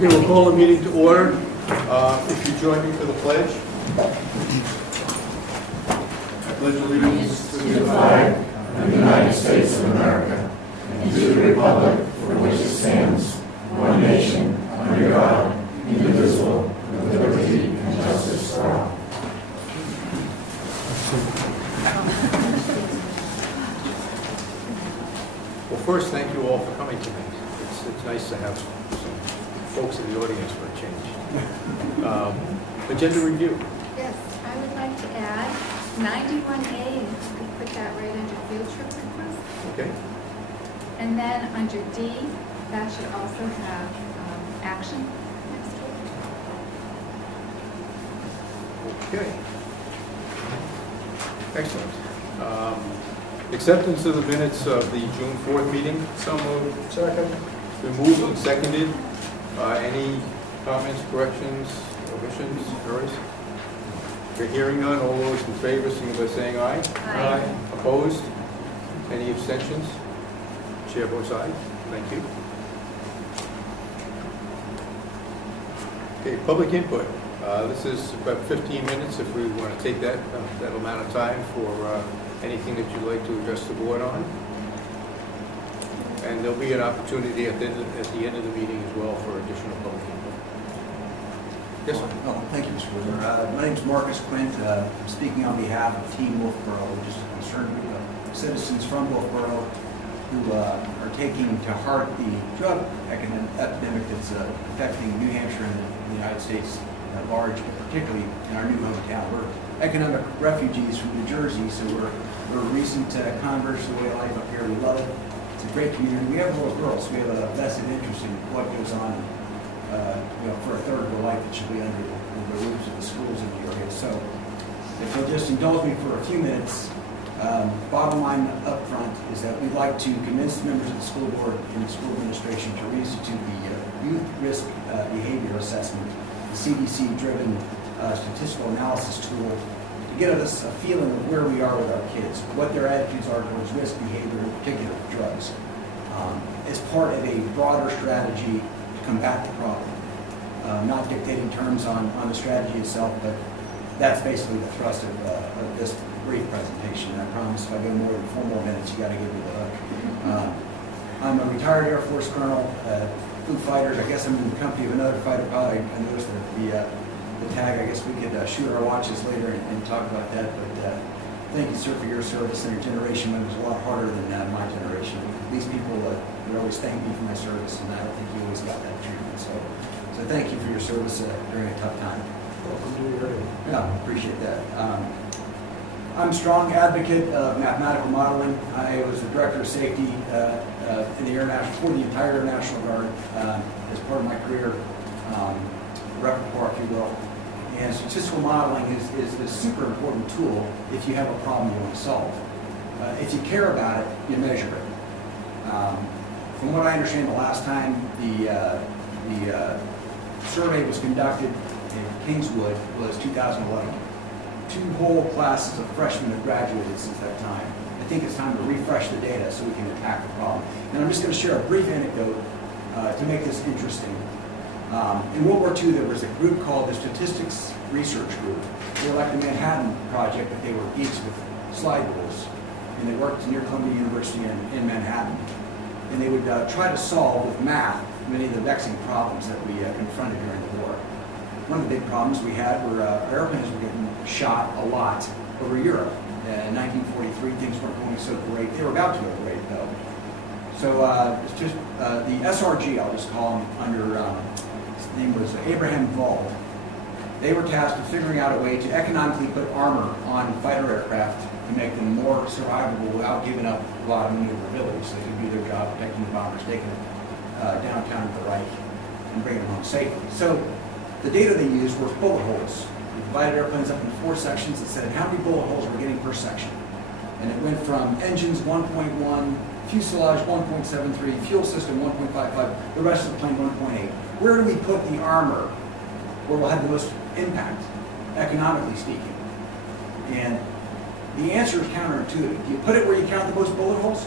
Okay, we'll call the meeting to order. If you join me for the pledge. I pledge allegiance To the flag of the United States of America and to the republic for which it stands, one nation, under God, indivisible, with liberty and justice for all. Well, first, thank you all for coming tonight. It's nice to have some folks in the audience for a change. Agenda review. Yes, I would like to add 91A, and if you could put that right under field trip request. Okay. And then under D, that should also have action next to it. Okay. Excellent. Acceptance of the minutes of the June 4th meeting. So moved. Second. It's been moved and seconded. Any comments, corrections, omissions, errors? If you're hearing none, all those in favor, signify by saying aye. Aye. Opposed? Any abstentions? Chair votes aye. Thank you. Okay, public input. This is about 15 minutes if we want to take that amount of time for anything that you'd like to address the board on. And there'll be an opportunity at the end of the meeting as well for additional public input. Yes, sir. Oh, thank you, Mr. Woodward. My name is Marcus Quint. I'm speaking on behalf of Team Wolfboro, which is a concerned group of citizens from Wolfboro who are taking to heart the drug epidemic that's affecting New Hampshire and the United States at large, particularly in our new hometown. We're economic refugees from New Jersey, so we're recent converts to the way of life up here. We love it. It's a great community. We have little girls. So we have a vested interest in what goes on for a third of their life. It should be under the roofs of the schools in the area. So if you'll just indulge me for a few minutes, bottom line up front is that we'd like to convince the members of the school board and the school administration to reinstitute the youth risk behavior assessment, the CDC-driven statistical analysis tool, to get us a feeling of where we are with our kids, what their attitudes are towards risk behavior, in particular drugs, as part of a broader strategy to combat the problem. Not dictating terms on the strategy itself, but that's basically the thrust of this brief presentation. And I promise if I go more than 4 more minutes, you got to give me the hook. I'm a retired Air Force colonel, flew fighters. I guess I'm in the company of another fighter pilot. I noticed that the tag. I guess we could shoot our watches later and talk about that. But thank you, sir, for your service. And your generation was a lot harder than my generation. These people would always thank me for my service, and I don't think you always got that treatment. So thank you for your service during a tough time. Welcome to your area. Yeah, appreciate that. I'm a strong advocate of mathematical modeling. I was the director of safety in the Air National, for the entire Air National Guard as part of my career repertoire, if you will. And statistical modeling is a super important tool if you have a problem you want to solve. If you care about it, you measure it. From what I understand, the last time the survey was conducted in Kingswood was 2011. 2 whole classes of freshmen have graduated since that time. I think it's time to refresh the data so we can attack the problem. And I'm just going to share a brief anecdote to make this interesting. In World War II, there was a group called the Statistics Research Group. They were like the Manhattan Project, but they were geeks with slide rules. And they worked near Columbia University in Manhattan. And they would try to solve with math many of the vexing problems that we confronted during the war. One of the big problems we had were airplanes were getting shot a lot over Europe. In 1943, things weren't going so great. They were about to go great, though. So it's just the SRG, I'll just call him, under his name was Abraham Voll. They were tasked with figuring out a way to economically put armor on fighter aircraft to make them more survivable without giving up a lot of maneuverability, so they could do their job protecting the bombers, taking it downtown to the Reich, and bringing them home safely. So the data they used were bullet holes. They divided airplanes up into 4 sections and said how many bullet holes we're getting per section. And it went from engines 1.1, fuselage 1.73, fuel system 1.55, the rest of the plane 1.8. Where do we put the armor where we'll have the most impact, economically speaking? And the answer is counterintuitive. Do you put it where you count the most bullet holes?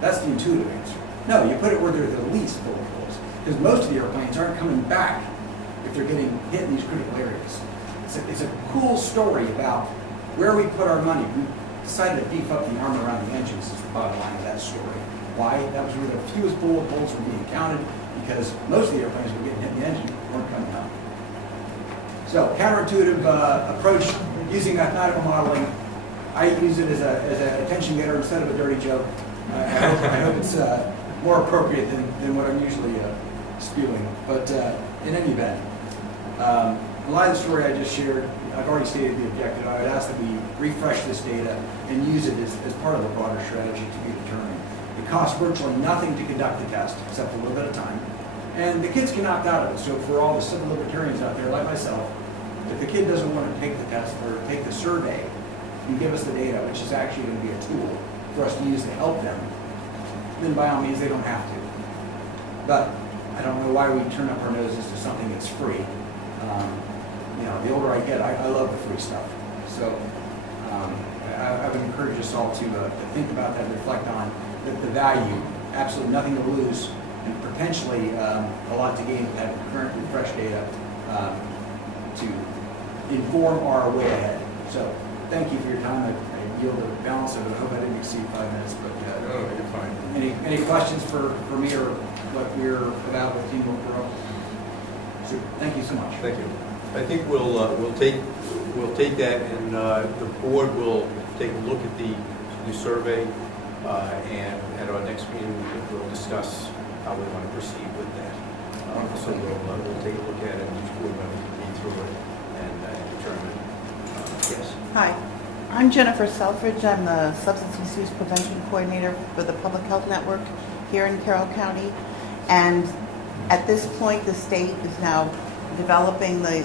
That's the intuitive answer. No, you put it where there are the least bullet holes. Because most of the airplanes aren't coming back if they're getting hit in these critical areas. It's a cool story about where we put our money. We decided to beef up the armor around the engines is the bottom line of that story. Why? That was where the fewest bullet holes were being counted, because most of the airplanes were getting hit in the engine weren't coming out. So counterintuitive approach using mathematical modeling. I use it as an attention getter instead of a dirty joke. I hope it's more appropriate than what I'm usually spewing. But in any event, a lot of the story I just shared, I've already stated the objective. I would ask that we refresh this data and use it as part of the broader strategy to be determined. It costs virtually nothing to conduct the test, except a little bit of time. And the kids can opt out of it. So for all the civil libertarians out there, like myself, if the kid doesn't want to take the test or take the survey and give us the data, which is actually going to be a tool for us to use to help them, then by all means they don't have to. But I don't know why we turn up our noses to something that's free. The older I get, I love the free stuff. So I would encourage us all to think about that, reflect on the value, absolutely nothing to lose, and potentially a lot to gain with having current refresh data to inform our way ahead. So thank you for your time. I yield the balance of it. I hope I didn't exceed 5 minutes, but No, you're fine. any questions for me or what we're about with Team Brookfield? So thank you so much. Thank you. I think we'll take that, and the board will take a look at the survey, and at our next meeting we'll discuss how we want to proceed with that. So we'll take a look at it, and each board member can read through it and determine. Yes. Hi, I'm Jennifer Selfridge. I'm the Substance Misuse Prevention Coordinator for the Public Health Network here in Carroll County. And at this point, the state is now developing the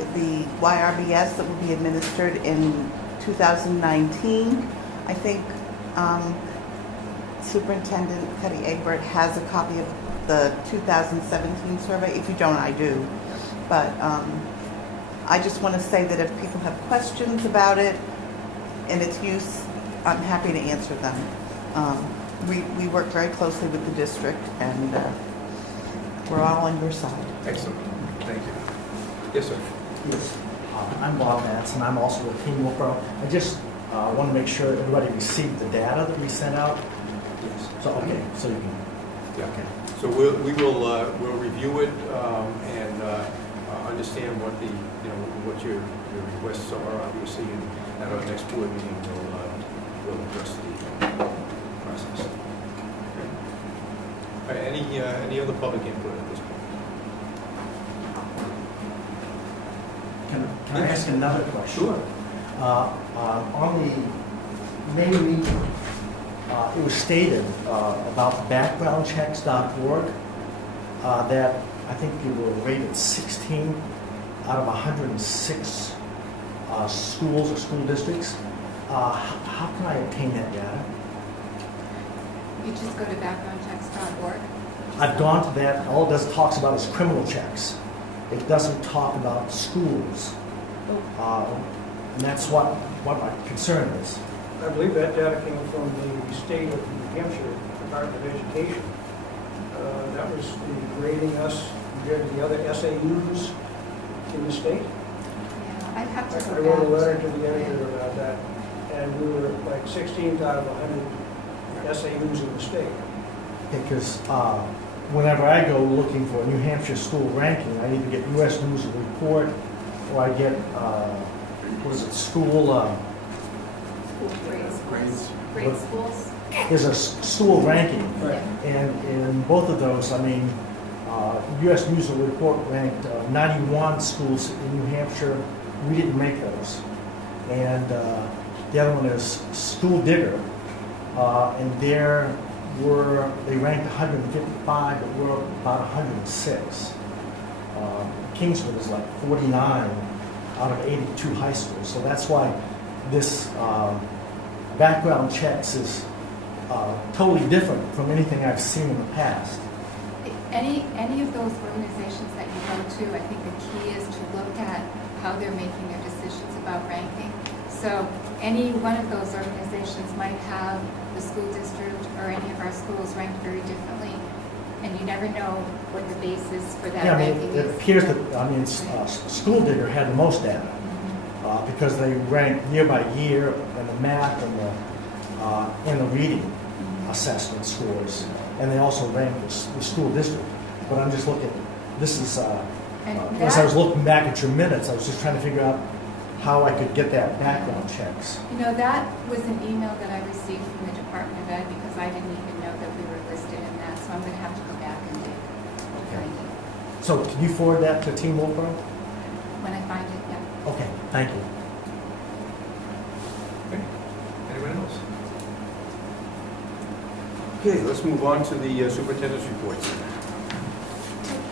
YRBS that will be administered in 2019. I think Superintendent Cuddy Egbert has a copy of the 2017 survey. If you don't, I do. But I just want to say that if people have questions about it and its use, I'm happy to answer them. We work very closely with the district, and we're all on your side. Excellent. Thank you. Yes, sir. Yes, I'm Bob Matz, and I'm also with Team Wilbur. I just want to make sure everybody received the data that we sent out. Yes. So, okay, so you can, Yeah. okay. So we'll review it and understand what what your requests are, obviously, and at our next board meeting we'll address the process. Okay. All right, any other public input at this point? Can I ask another question? Sure. On the May meeting, it was stated about backgroundchecks.org that I think you were rated 16 out of 106 schools or school districts. How can I obtain that data? You just go to backgroundchecks.org. I've gone to that. All it does talks about is criminal checks. It doesn't talk about schools. And that's what my concern is. I believe that data came from the state of New Hampshire Department of Education. That was grading us compared to the other SAUs in the state. Yeah, I'd have to I go wrote a back. letter to the editor about that, and we were like 16th out of 100 SAUs in the state. Because whenever I go looking for a New Hampshire school ranking, I either get U.S. News and Report, or I get, school, Grade schools. there's a school ranking. Right. And in both of those, U.S. News and Report ranked 91 schools in New Hampshire. We didn't make those. And the other one is School Digger, and they ranked 155, but we're about 106. Kingswood is like 49 out of 82 high schools. So that's why this background checks is totally different from anything I've seen in the past. Any of those organizations that you go to, I think the key is to look at how they're making their decisions about ranking. So any one of those organizations might have the school district or any of our schools ranked very differently, and you never know what the basis for that Yeah, I mean, ranking it is. appears that, School Digger had the most data, because they ranked year by year in the math and the reading assessment scores, and they also ranked the school district. But I'm just looking, this is, And as I was that- looking back at your minutes, I was just trying to figure out how I could get that background checks. You know, that was an email that I received from the Department of Ed because I didn't even know that we were listed in that, so I'm gonna have to go back and dig. Find it. So can you forward that to Team Wolfboro? When I find it, yeah. Okay, thank you. Anyone else? Okay, let's move on to the superintendent's reports.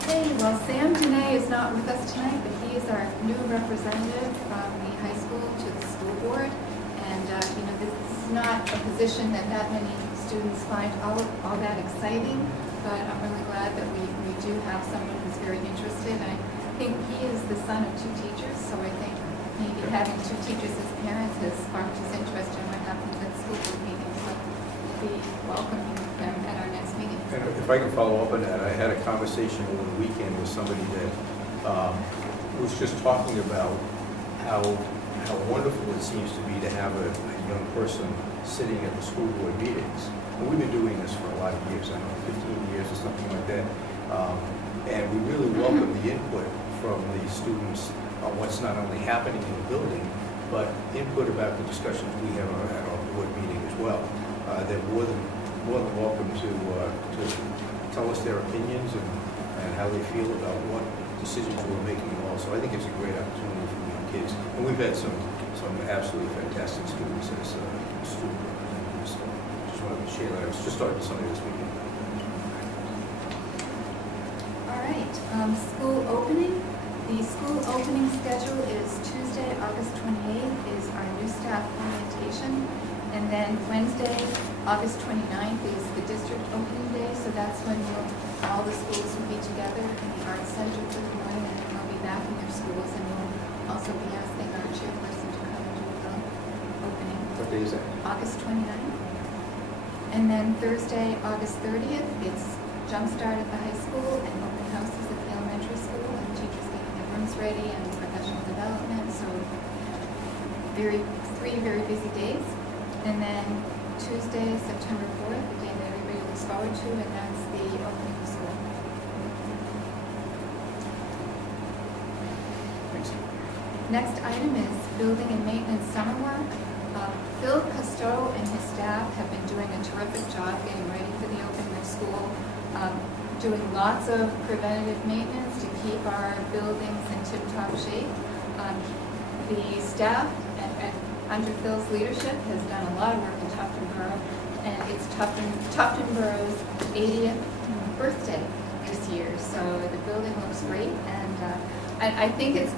Okay, well, Sam Dene is not with us tonight, but he is our new representative from the high school to the school board. And, you know, this is not a position that many students find all that exciting, but I'm really glad that we do have someone who's very interested. I think he is the son of two teachers, so I think maybe having two teachers as parents has sparked his interest in what happens at school board meetings. So we'll be welcoming him at our next meeting. And if I can follow up on that, I had a conversation over the weekend with somebody that was just talking about how wonderful it seems to be to have a young person sitting at the school board meetings. And we've been doing this for a lot of years, I don't know, 15 years or something like that. And we really welcome the input from the students on what's not only happening in the building, but input about the discussions we have at our board meeting as well. They're more than welcome to tell us their opinions and how they feel about what decisions we're making and all. So I think it's a great opportunity for young kids. And we've had some absolutely fantastic students as student representatives. So just wanted to share that. I was just talking to somebody this weekend. All right, school opening. The school opening schedule is Tuesday, August 28th is our new staff orientation. And then Wednesday, August 29th is the district opening day. So that's when all the schools will be together in the Arts Center for the morning, and then they'll be back in their schools. And we'll also be asking our chairperson to come and do the opening. What day is that? August 29th. And then Thursday, August 30th, it's Jumpstart at the high school and open houses at the elementary school, and teachers getting their rooms ready and professional development. So three very busy days. And then Tuesday, September 4th, the day that everybody looks forward to, and that's the opening of school. Thanks. Next item is building and maintenance summer work. Phil Costeau and his staff have been doing a terrific job getting ready for the opening of school, doing lots of preventative maintenance to keep our buildings in tip-top shape. The staff and under Phil's leadership has done a lot of work in Tufton Borough, and it's Tufton Borough's 80th birthday this year, so the building looks great, and I think it's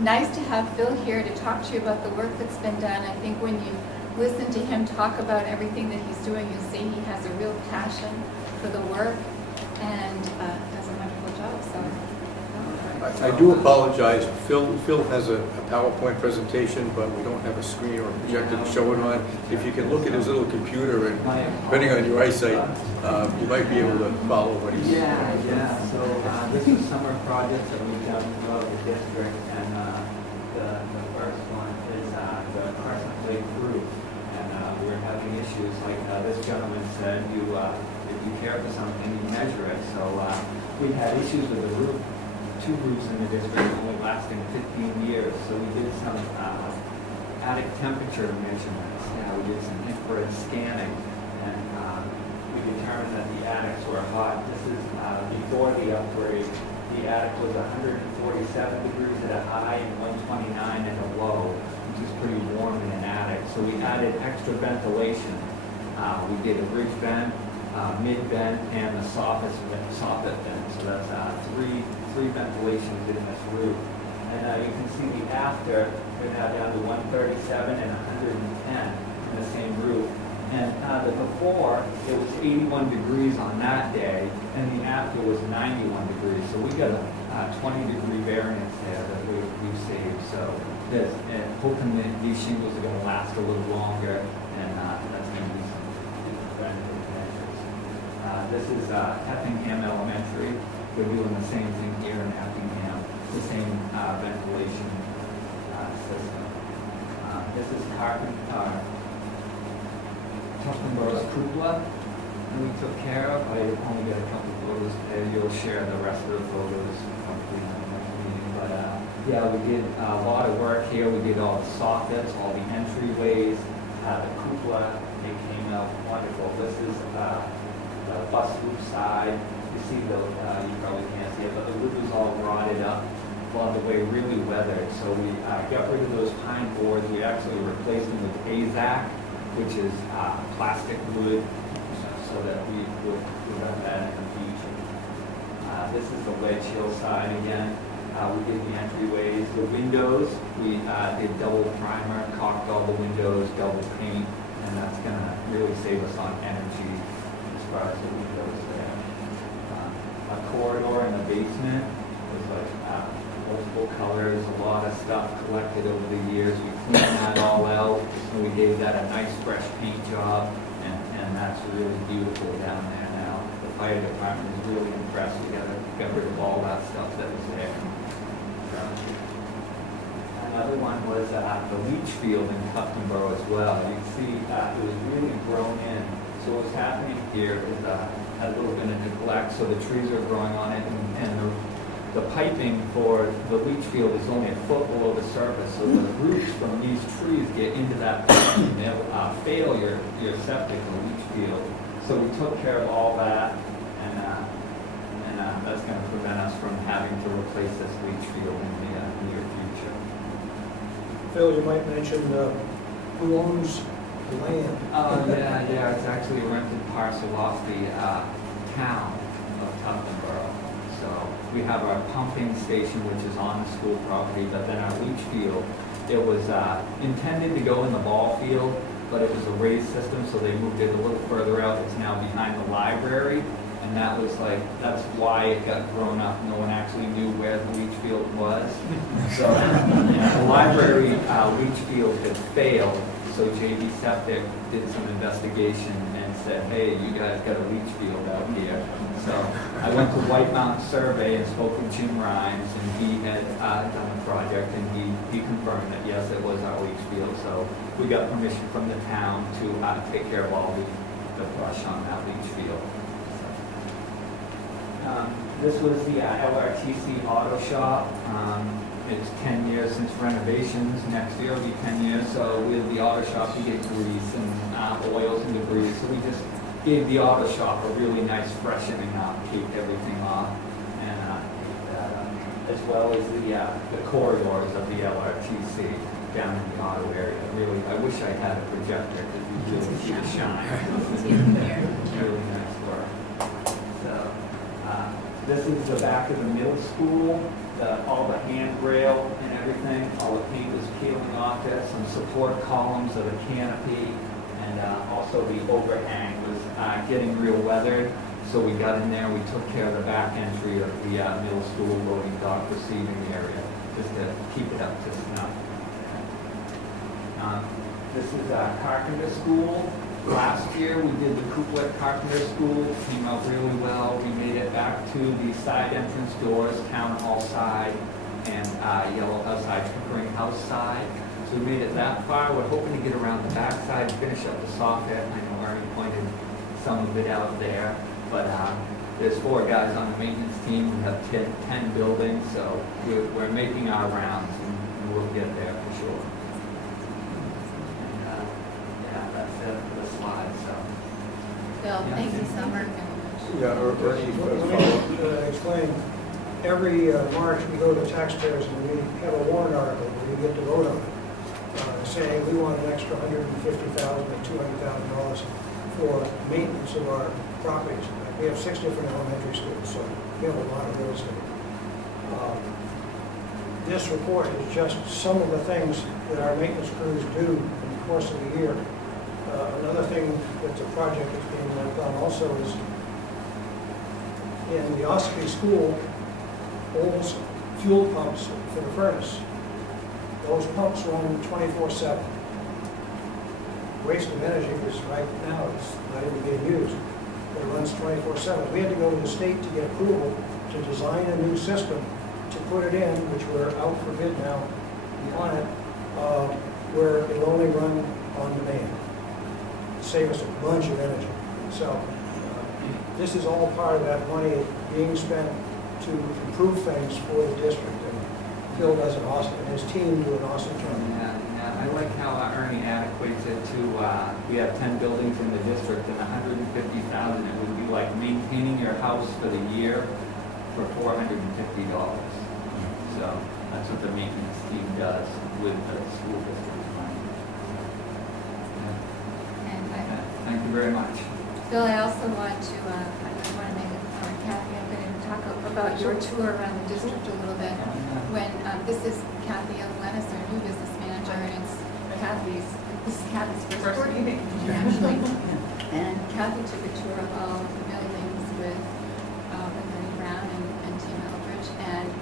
nice to have Phil here to talk to you about the work that's been done. I think when you listen to him talk about everything that he's doing, you'll see he has a real passion for the work and does a wonderful job. So I do apologize. Phil has a PowerPoint presentation, but we don't have a screen or a projector to show it on. If you can look at his little computer, and depending on your eyesight, you might be able to follow what he's Yeah. So this is summer projects that we've done throughout the district, and the first one is the Crescent Lake roof, and we're having issues like this gentleman said. If you care for something, you measure it. So we had issues with the roof. Two roofs in the district only lasting 15 years. So we did some attic temperature measurements. We did some infrared scanning, and we determined that the attics were hot. This is before the upgrade. The attic was 147 degrees at a high and 129 at a low, which is pretty warm in an attic. So we added extra ventilation. We did a bridge vent, mid vent, and the soffit vent. So that's three ventilations in this roof. And you can see the after, we're now down to 137 and 110 in the same roof. And the before, it was 81 degrees on that day, and the after was 91 degrees. So we got a 20-degree variance there that we've saved. So hoping that these shingles are going to last a little longer, and that's going to be some preventative measures. This is Effingham Elementary. we're doing the same thing here in Effingham, the same ventilation system. This is Tuftonborough's cupola we took care of. I only got a couple photos there. You'll share the rest of the photos hopefully in the next meeting. But yeah, we did a lot of work here. We did all the soffits, all the entryways, the cupola. It came out wonderful. This is the bus roof side. You see the, you probably can't see it, but the roof is all rotted up along the way, really weathered. So we got rid of those pine boards. We actually replaced them with AZAC, which is plastic wood, so that we would have that in the future. This is the wedge hill side again. We did the entryways, the windows. We did double primer, caulked all the windows, double paint, and that's going to really save us on energy as far as the windows there. A corridor in the basement was like multiple colors, a lot of stuff collected over the years. We cleaned that all out, and we gave that a nice fresh paint job, and that's really beautiful down there now. The fire department is really impressed. We got rid of all that stuff that was there. Another one was the leach field in Tuftonborough as well. You can see it was really grown in. So what's happening here is a little bit of neglect, so the trees are growing on it, and the piping for the leach field is only a foot below the surface, so the roots from these trees get into that pipe and they'll fail your septic or leach field. So we took care of all that, and that's going to prevent us from having to replace this leach field in the near future. Phil, you might mention who owns the land. Yeah, it's actually a rented parcel off the town of Tuftonborough. So we have our pumping station, which is on the school property, but then our leach field, it was intended to go in the ball field, but it was a raised system, so they moved it a little further out. It's now behind the library, and that's why it got grown up. No one actually knew where the leach field was. So the library leach field had failed, so JV Septic did some investigation and said, hey, you guys got a leach field out here. So I went to White Mountain Survey and spoke with Jim Rhymes, and he had done the project, and he confirmed that yes, it was our leach field. So we got permission from the town to take care of all the brush on that leach field. This was the LRTC auto shop. It's 10 years since renovations. Next year will be 10 years. So with the auto shop, you get grease and oils and debris. So we just gave the auto shop a really nice freshening up, kept everything off, and as well as the corridors of the LRTC down in the auto area. Really, I wish I had a projector because you really see the shine. Really nice work. So this is the back of the middle school. All the handrail and everything, all the paint was peeling off it, some support columns of the canopy, and also the overhang was getting real weathered. So we got in there, we took care of the back entry of the middle school loading dock receiving area, just to keep it up to snuff. This is Carpenter School. Last year we did the cupola at Carpenter School. It came out really well. We made it back to the side entrance doors, town hall side, and yellow outside Pickering House side. So we made it that far. We're hoping to get around the back side, finish up the soffit. I know I already pointed some of it out there, but there's 4 guys on the maintenance team. We have 10 buildings, so we're making our rounds, and we'll get there for sure. Bill, thank you so much. Yeah, Let me explain. Every March, we go to taxpayers and we have a warrant article where you get to vote on it, saying we want an extra $150,000 or $200,000 for maintenance of our properties. We have 6 different elementary schools, so we have a lot of real estate. This report is just some of the things that our maintenance crews do in the course of the year. Another thing that's a project that's being worked on also is in the Ossipee School, old fuel pumps for the furnace. Those pumps run 24/7. Waste of energy is right now, it's not even being used. that runs 24/7. We had to go to the state to get approval to design a new system to put it in, which we're out for bid now on it, where it'll only run on demand. Save us a bunch of energy. So this is all part of that money being spent to improve things for the district. And Phil does an awesome, and his team do an awesome job. Yeah, I like how Ernie equates it to, we have 10 buildings in the district and 150,000, it would be like maintaining your house for the year for $450. So that's what the maintenance team does with the school district's money. And Thank you very much. Bill, I also want to make a comment, Kathy, I'm going to talk about your tour around the district a little bit. When, this is Kathy Lennis, our new business manager, and this is Kathy's first board meeting, actually. And Kathy took a tour of all of the buildings with Attorney Brown and Tim Eldridge, and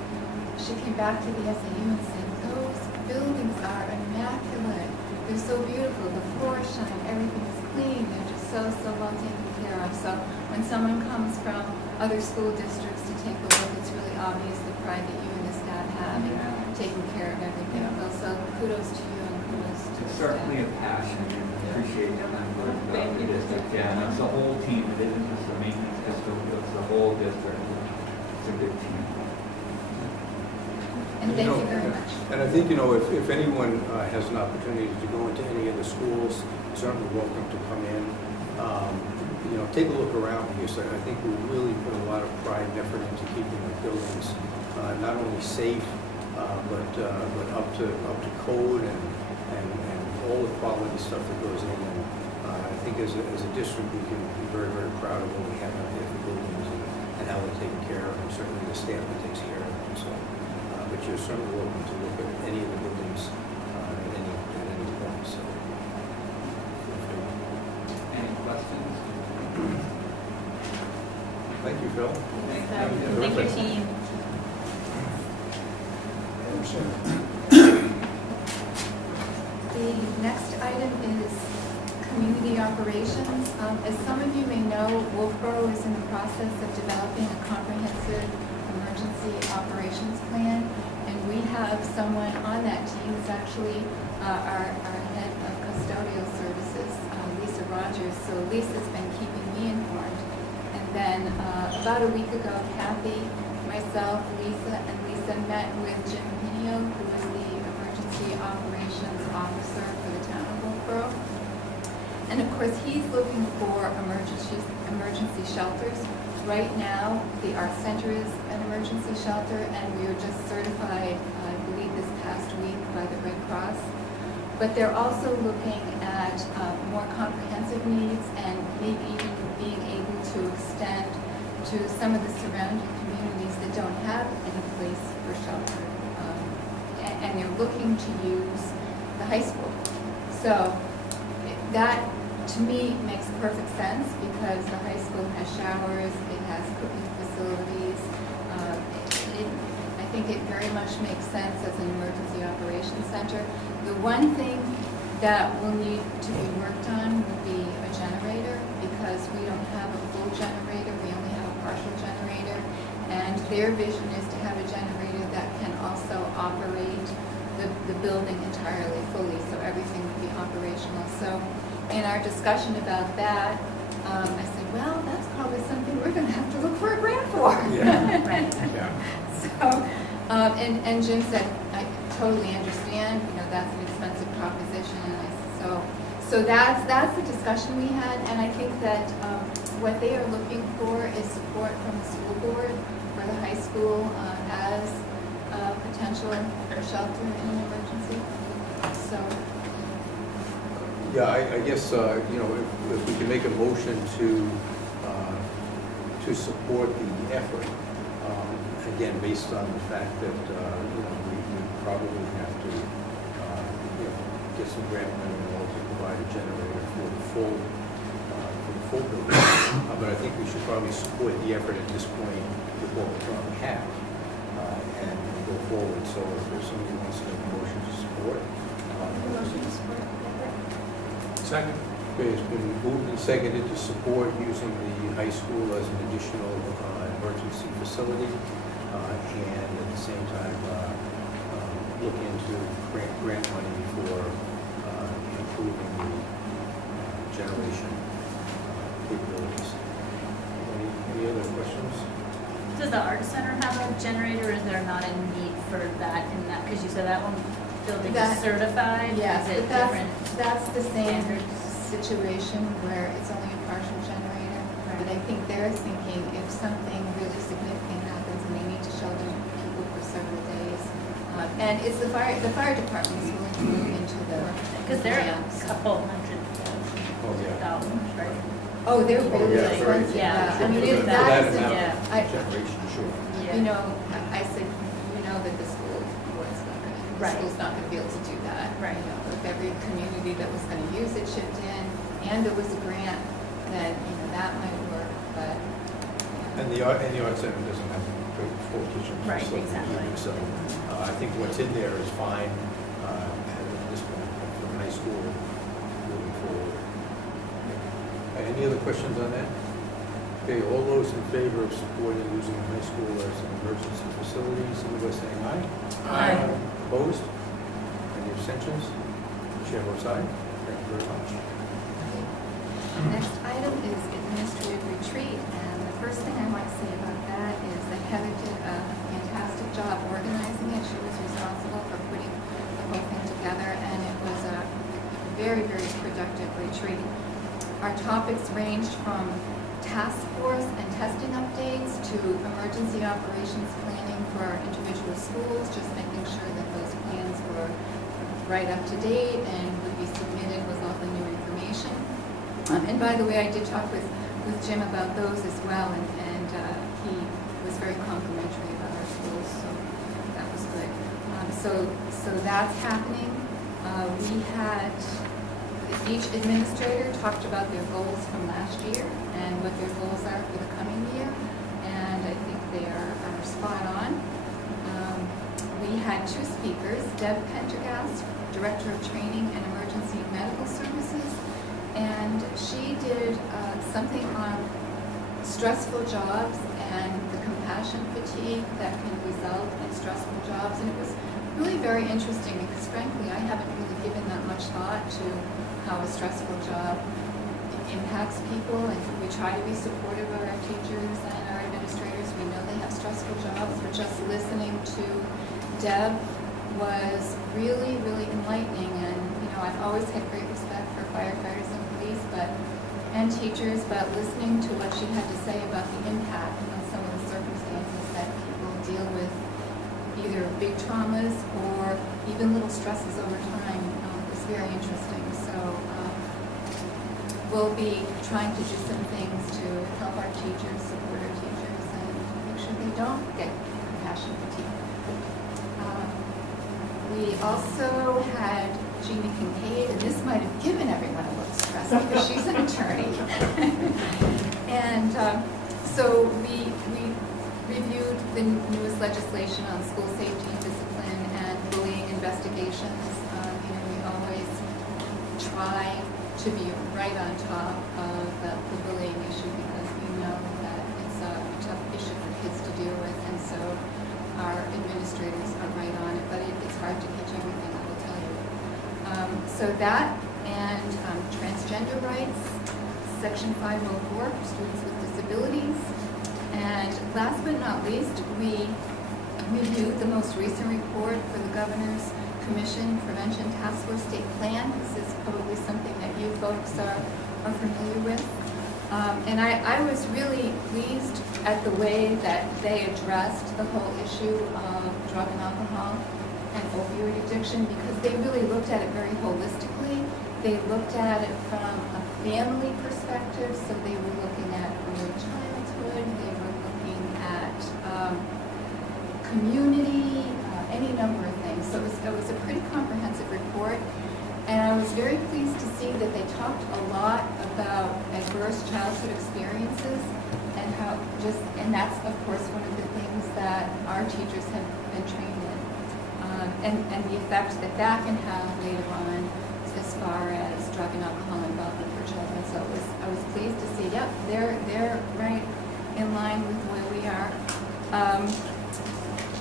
she came back to the SAU and said, those buildings are immaculate. They're so beautiful, the floors shine, everything is clean, they're just so well taken care of. So when someone comes from other school districts to take a look, it's really obvious the pride that you and the staff have in taking care of everything. So kudos to you and kudos to the It's staff. certainly a passion and appreciate that member of the district. Yeah, and it's the whole team. It isn't just the maintenance district, it's the whole district. It's a good team. And thank you very much. And I think, if anyone has an opportunity to go into any of the schools, certainly welcome to come in. Take a look around because I think we really put a lot of pride and effort into keeping the buildings not only safe, but up to code and all the quality stuff that goes in. And I think as a district, we can be very, very proud of what we have out there for buildings and how they're taken care of, and certainly the staff that takes care of them. So, but you're certainly welcome to look at any of the buildings at any point. So, Any questions? thank you, Phil. Thank you, team. The next item is community operations. As some of you may know, Wolfboro is in the process of developing a comprehensive emergency operations plan, and we have someone on that team. It's actually our head of custodial services, Lisa Rogers. So Lisa's been keeping me informed. And then about a week ago, Kathy, myself, Lisa met with Jim Pinio, who is the emergency operations officer for the town of Wolfboro. And of course, he's looking for emergency shelters. Right now, the Art Center is an emergency shelter, and we were just certified, I believe this past week, by the Red Cross. But they're also looking at more comprehensive needs and maybe even being able to extend to some of the surrounding communities that don't have any place for shelter. And they're looking to use the high school. So that, to me, makes perfect sense because the high school has showers, it has cooking facilities. I think it very much makes sense as an emergency operations center. The one thing that will need to be worked on will be a generator because we don't have a full generator, we only have a partial generator. And their vision is to have a generator that can also operate the building entirely fully, so everything would be operational. So in our discussion about that, I said, well, that's probably something we're going to have to look for a grant for. Yeah. Right. Yeah. So, and Jim said, I totally understand, that's an expensive proposition. And I said, so that's the discussion we had, and I think that what they are looking for is support from the school board for the high school as a potential shelter in an emergency. So, Yeah, I guess, if we can make a motion to support the effort, again, based on the fact that, we probably have to, get some grant money in order to provide a generator for the full building. But I think we should probably support the effort at this point with what we currently have, and go forward. So if there's somebody who wants to make a motion to support. motion to support the effort. Second. Okay, it's been moved and seconded to support using the high school as an additional emergency facility, and at the same time, look into grant money for improving the generation capabilities. Any other questions? Does the art center have a generator, or is there not a need for that in that? Because you said that one building That- is certified? Yes, Is it but different? that's the same standards? situation where it's only a partial generator. But I think they're thinking if something really significant happens and they need to shelter people for several days. And it's the fire department is willing to move into the. Because they're a grants. couple hundred Oh, yeah. dollars, right? Oh, they're Oh, really yeah, very- expensive. yeah, I mean, For if that that is, amount yeah. of I- generation, sure. Yeah. you know, I said, you know that the school board's not gonna, the Right. school's not gonna be able to do that. Right. You know, if every community that was gonna use it chipped in, and there was a grant, then, you know, that might work, but. And the art center doesn't have a full kitchen Right, facility exactly. either, so I think what's in there is fine at this point for the high school moving forward. Any other questions on that? Okay, all those in favor of supporting using the high school as an emergency facility, signify by saying aye. Aye. Opposed? Any abstentions? Chair votes aye. Thank you very much. Next item is administrative retreat, and the first thing I want to say about that is that Heather did a fantastic job organizing it. She was responsible for putting the whole thing together, and it was a very, very productive retreat. Our topics ranged from task force and testing updates to emergency operations planning for our individual schools, just making sure that those plans were right up to date and would be submitted with all the new information. And by the way, I did talk with Jim about those as well, and he was very complimentary about our schools, so that was good. So that's happening. We had, each administrator talked about their goals from last year and what their goals are for the coming year, and I think they are spot on. We had two speakers, Deb Pendergast, Director of Training and Emergency Medical Services, and she did something on stressful jobs and the compassion fatigue that can result in stressful jobs. And it was really very interesting because frankly, I haven't really given that much thought to how a stressful job impacts people. And we try to be supportive of our teachers and our administrators. We know they have stressful jobs, but just listening to Deb was really, really enlightening. And, you know, I've always had great respect for firefighters and police, and teachers, but listening to what she had to say about the impact on some of the circumstances that people deal with, either big traumas or even little stresses over time, was very interesting. So we'll be trying to do some things to help our teachers, support our teachers, and make sure they don't get compassion fatigue. We also had Jeannie Kincaid, and this might have given everyone a little stress because she's an attorney. And so we reviewed the newest legislation on school safety and discipline and bullying investigations. You know, we always try to be right on top of the bullying issue because we know that it's a tough issue for kids to deal with, and so our administrators are right on it, but it's hard to catch everything, I will tell you. So that and transgender rights, Section 504 for students with disabilities. And last but not least, we reviewed the most recent report for the Governor's Commission Prevention Task Force State Plan. This is probably something that you folks are familiar with. And I was really pleased at the way that they addressed the whole issue of drug and alcohol and opioid addiction, because they really looked at it very holistically. They looked at it from a family perspective, so they were looking at early childhood, they were looking at community, any number of things. So it was a pretty comprehensive report. And I was very pleased to see that they talked a lot about adverse childhood experiences and how and that's of course one of the things that our teachers have been trained in, and the effect that can have later on. as far as drug and alcohol involvement for children. So I was pleased to see, yep, they're right in line with where we are.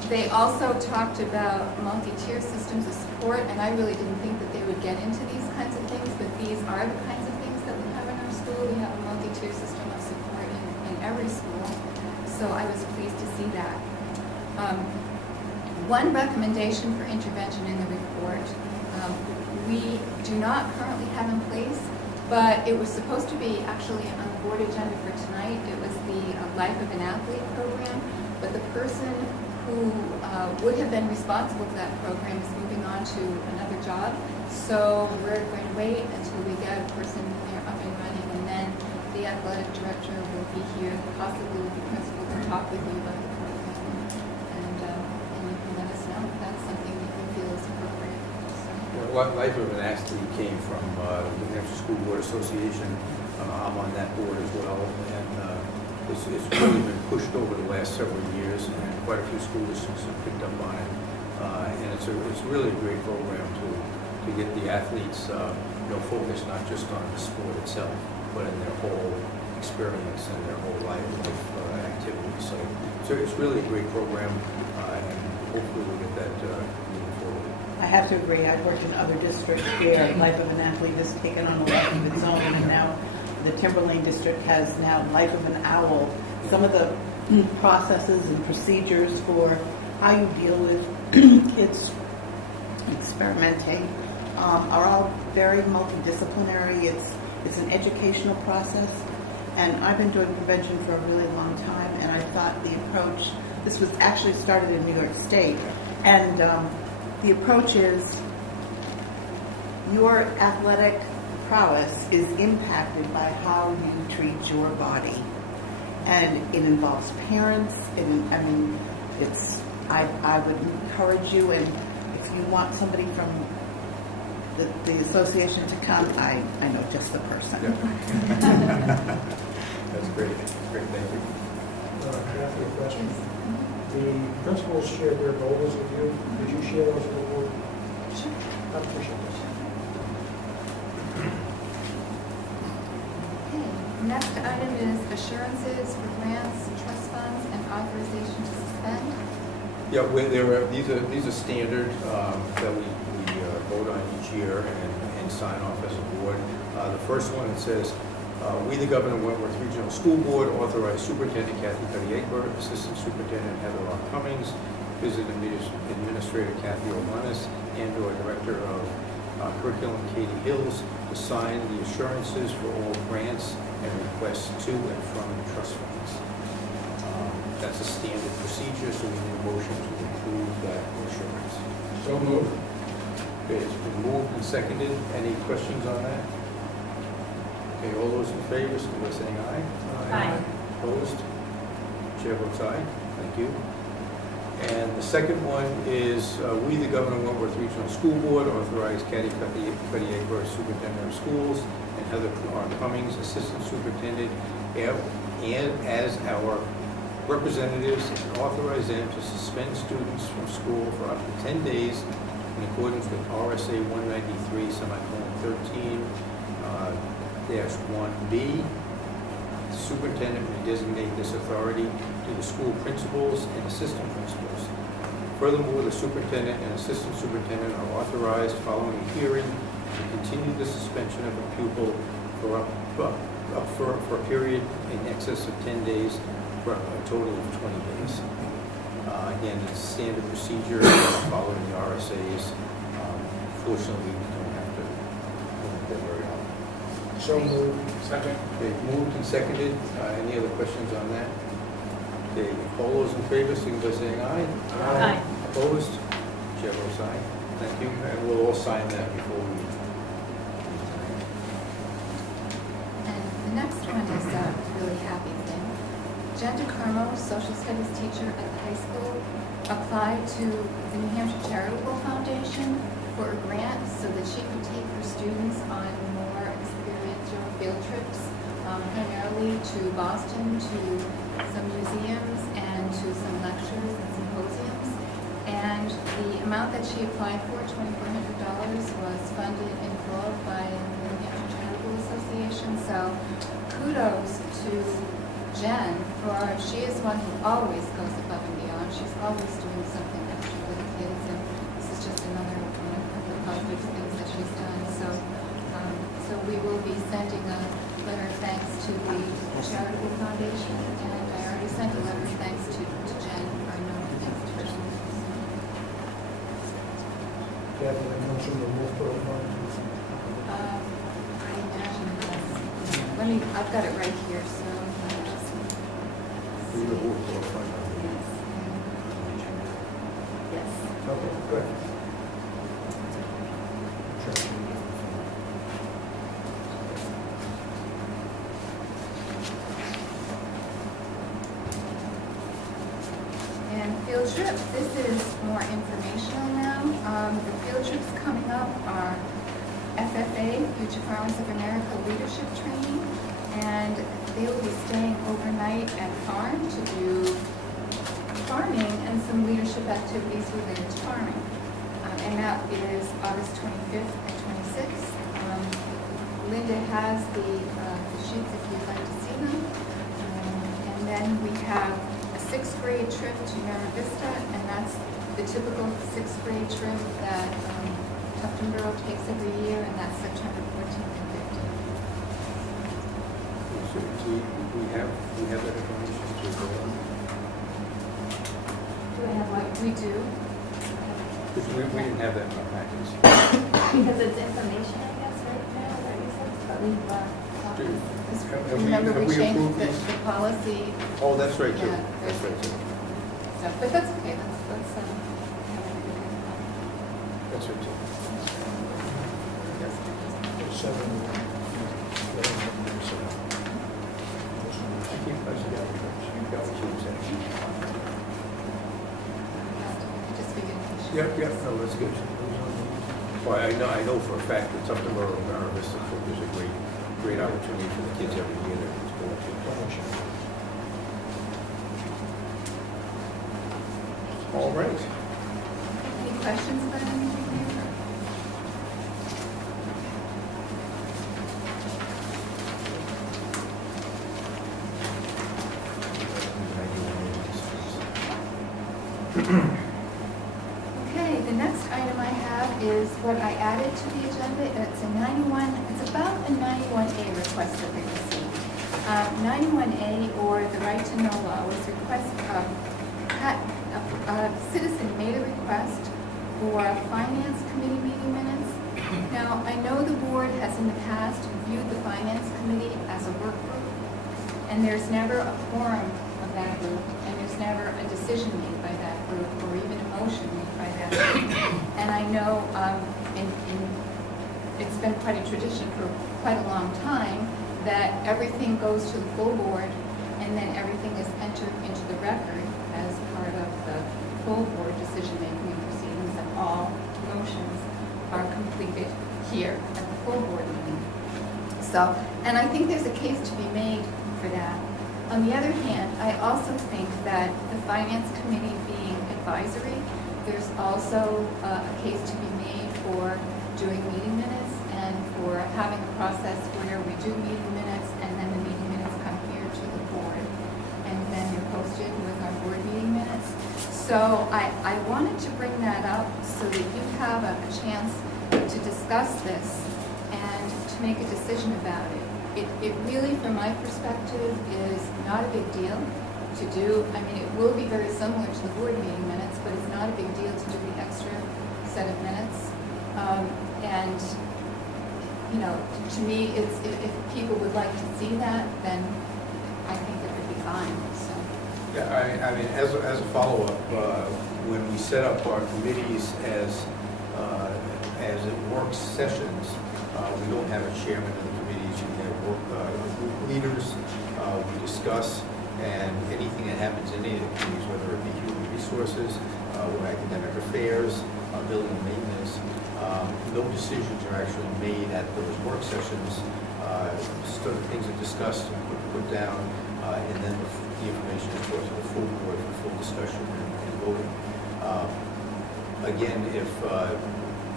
They also talked about multi-tier systems of support, and I really didn't think that they would get into these kinds of things, but these are the kinds of things that we have in our school. We have a multi-tier system of support in every school, so I was pleased to see that. One recommendation for intervention in the report, we do not currently have in place, but it was supposed to be actually on the board agenda for tonight. It was the Life of an Athlete program, but the person who would have been responsible for that program is moving on to another job. So we're going to wait until we get a person there up and running, and then the athletic director will be here, possibly with the principal, to talk with you about the program. And you can let us know if that's something that you feel is appropriate. So. Well, Life of an Athlete came from the New Hampshire School Board Association. I'm on that board as well, and it's really been pushed over the last several years, and quite a few school districts have picked up on it. And it's really a great program to get the athletes focused not just on the sport itself, but in their whole experience and their whole life activities. So it's really a great program, and hopefully we'll get that moving forward. I have to agree. I've worked in other districts where Life of an Athlete has taken on a life of its own, and now the Timberlane district has now Life of an Owl. Some of the processes and procedures for how you deal with kids experimenting are all very multidisciplinary. It's an educational process, and I've been doing prevention for a really long time, and I thought the approach, this was actually started in New York State, and the approach is your athletic prowess is impacted by how you treat your body. And it involves parents, I would encourage you, and if you want somebody from the association to come, I know just the person. Yeah. That's great. Great, thank you. Kathy, a question. The principals shared their goals with you. Did you share those with the board? Sure. I appreciate this. Okay, next item is assurances for grants, trust funds, and authorization to suspend. Yeah, these are standard that we vote on each year and sign off as a board. The first one, it says, we, the Governor of Wentworth Regional School Board, authorize Superintendent Kathy Cuddy-Egbert, Assistant Superintendent Heather R. Cummings, Visit Administrator Kathy O'Manis, and/or Director of Curriculum Katie Hills to sign the assurances for all grants and requests to and from the trust funds. That's a standard procedure, so we need a motion to approve that assurance. So moved. Okay, it's been moved and seconded. Any questions on that? Okay, all those in favor, so by saying aye. Aye. Opposed? Chair votes aye. Thank you. And the second one is, we, the Governor of Wentworth Regional School Board, authorize Kathy Cuddy-Egbert, Superintendent of Schools, and Heather R. Cummings, Assistant Superintendent, and as our representatives, and authorize them to suspend students from school for up to 10 days in accordance with RSA 193:1B. The superintendent may designate this authority to the school principals and assistant principals. Furthermore, the superintendent and assistant superintendent are authorized, following a hearing, to continue the suspension of a pupil for a period in excess of 10 days for a total of 20 days. Again, it's standard procedure following the RSAs. Fortunately, we don't have to limit that very often. So moved. Second. Okay, moved and seconded. Any other questions on that? Okay, all those in favor, signify by saying aye. Aye. Opposed? Chair votes aye. Thank you, and we'll all sign that before we. And the next one is a really happy thing. Jen Comeau, social studies teacher at the high school, applied to the New Hampshire Charitable Foundation for a grant so that she could take her students on more experiential field trips, primarily to Boston, to some museums, and to some lectures and symposiums. And the amount that she applied for, $2,400, was funded in involved by the New Hampshire Charitable Association. So kudos to Jen she is one who always goes above and beyond. She's always doing something extra for the kids, and this is just another one of the positive things that she's done. So we will be sending a letter of thanks to the Charitable Foundation, and I already sent a letter of thanks to Jen, or no thanks to Jen. Kathy, I motion to move for a month. I imagine yes. I've got it right here, so. We will move for a fund. Yes. Okay, good. And field trip, this is more informational now. The field trips coming up are FFA, Future Farmers of America Leadership Training, and they will be staying overnight at farm to do farming and some leadership activities related to farming. And that is August 25th and 26th. Linda has the sheets if you'd like to see them. And then we have a 6th grade trip to Mara Vista, and that's the typical 6th grade trip that Tufton Borough takes every year, and that's September 14th and 15th. So we have that information to go on. Do I have what we do? Because we didn't have that in our package. Because it's information, I guess, right now, that you said, but we've, Have Remember, we changed approved the these? policy, Oh, that's right, too. Yeah, That's right, too. so, but that's okay, let's That's right, too. Seven. I keep pressing down. You got what you were saying. just figured. Yep, no, that's good. Well, I know for a fact that Tufton Borough of Mara Vista is a great opportunity for the kids every year to go to. All right. Any questions about anything here? Okay, the next item I have is what I added to the agenda. It's about a 91A request that we received. 91A, or the right to know law, was a citizen made a request for finance committee meeting minutes. Now, I know the board has in the past viewed the finance committee as a work group, and there's never a quorum of that group, and there's never a decision made by that group, or even a motion made by that group. And I know it's been quite a tradition for quite a long time that everything goes to the full board, and then everything is entered into the record as part of the full board decision-making proceedings, and all motions are completed here at the full board meeting. So, and I think there's a case to be made for that. On the other hand, I also think that the finance committee being advisory, there's also a case to be made for doing meeting minutes and for having a process where we do meeting minutes and then the meeting minutes come here to the board and then they're posted with our board meeting minutes. So I wanted to bring that up so that you have a chance to discuss this and to make a decision about it. It really, from my perspective, is not a big deal to do. I mean, it will be very similar to the board meeting minutes, but it's not a big deal to do the extra set of minutes. And, you know, to me, if people would like to see that, then I think it would be fine, so. Yeah, I mean, as a follow-up, when we set up our committees as work sessions, we don't have a chairman of the committees. We have group leaders. We discuss, and anything that happens in any of the committees, whether it be human resources, or academic affairs, building and maintenance, no decisions are actually made at those work sessions. Certain things are discussed and put down, and then the information is brought to the full board for full discussion and voting. Again, if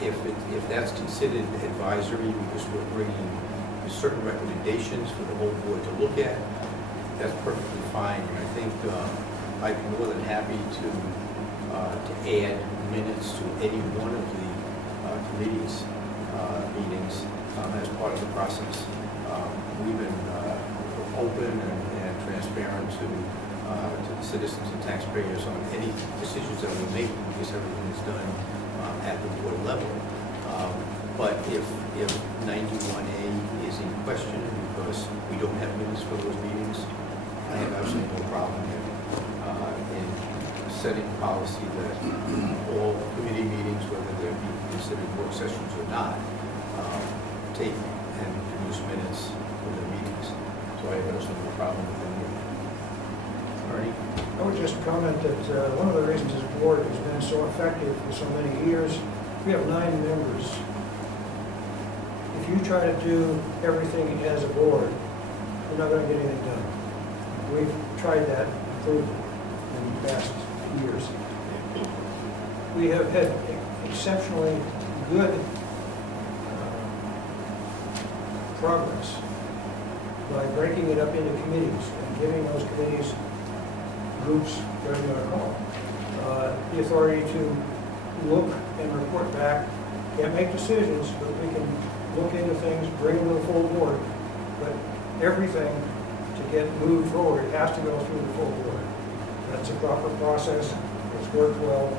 if that's considered advisory, because we're bringing certain recommendations for the whole board to look at, that's perfectly fine. And I think I'd be more than happy to add minutes to any one of the committee's meetings as part of the process. We've been open and transparent to the citizens and taxpayers on any decisions that we make, because everything is done at the board level. But if 91A is in question because we don't have minutes for those meetings, I have absolutely no problem in setting policy that all committee meetings, whether they be considered work sessions or not, take and produce minutes for the meetings. So I have absolutely no problem with them. Ernie? I would just comment that one of the reasons this board has been so effective for so many years, we have 9 members. If you try to do everything as a board, you're not going to get anything done. We've tried that and proved it in the past years. We have had exceptionally good progress by breaking it up into committees and giving those committees groups, whatever you want to call them, the authority to look and report back. Can't make decisions, but we can look into things, bring them to the full board. But everything to get moved forward has to go through the full board. That's a proper process. It's worked well.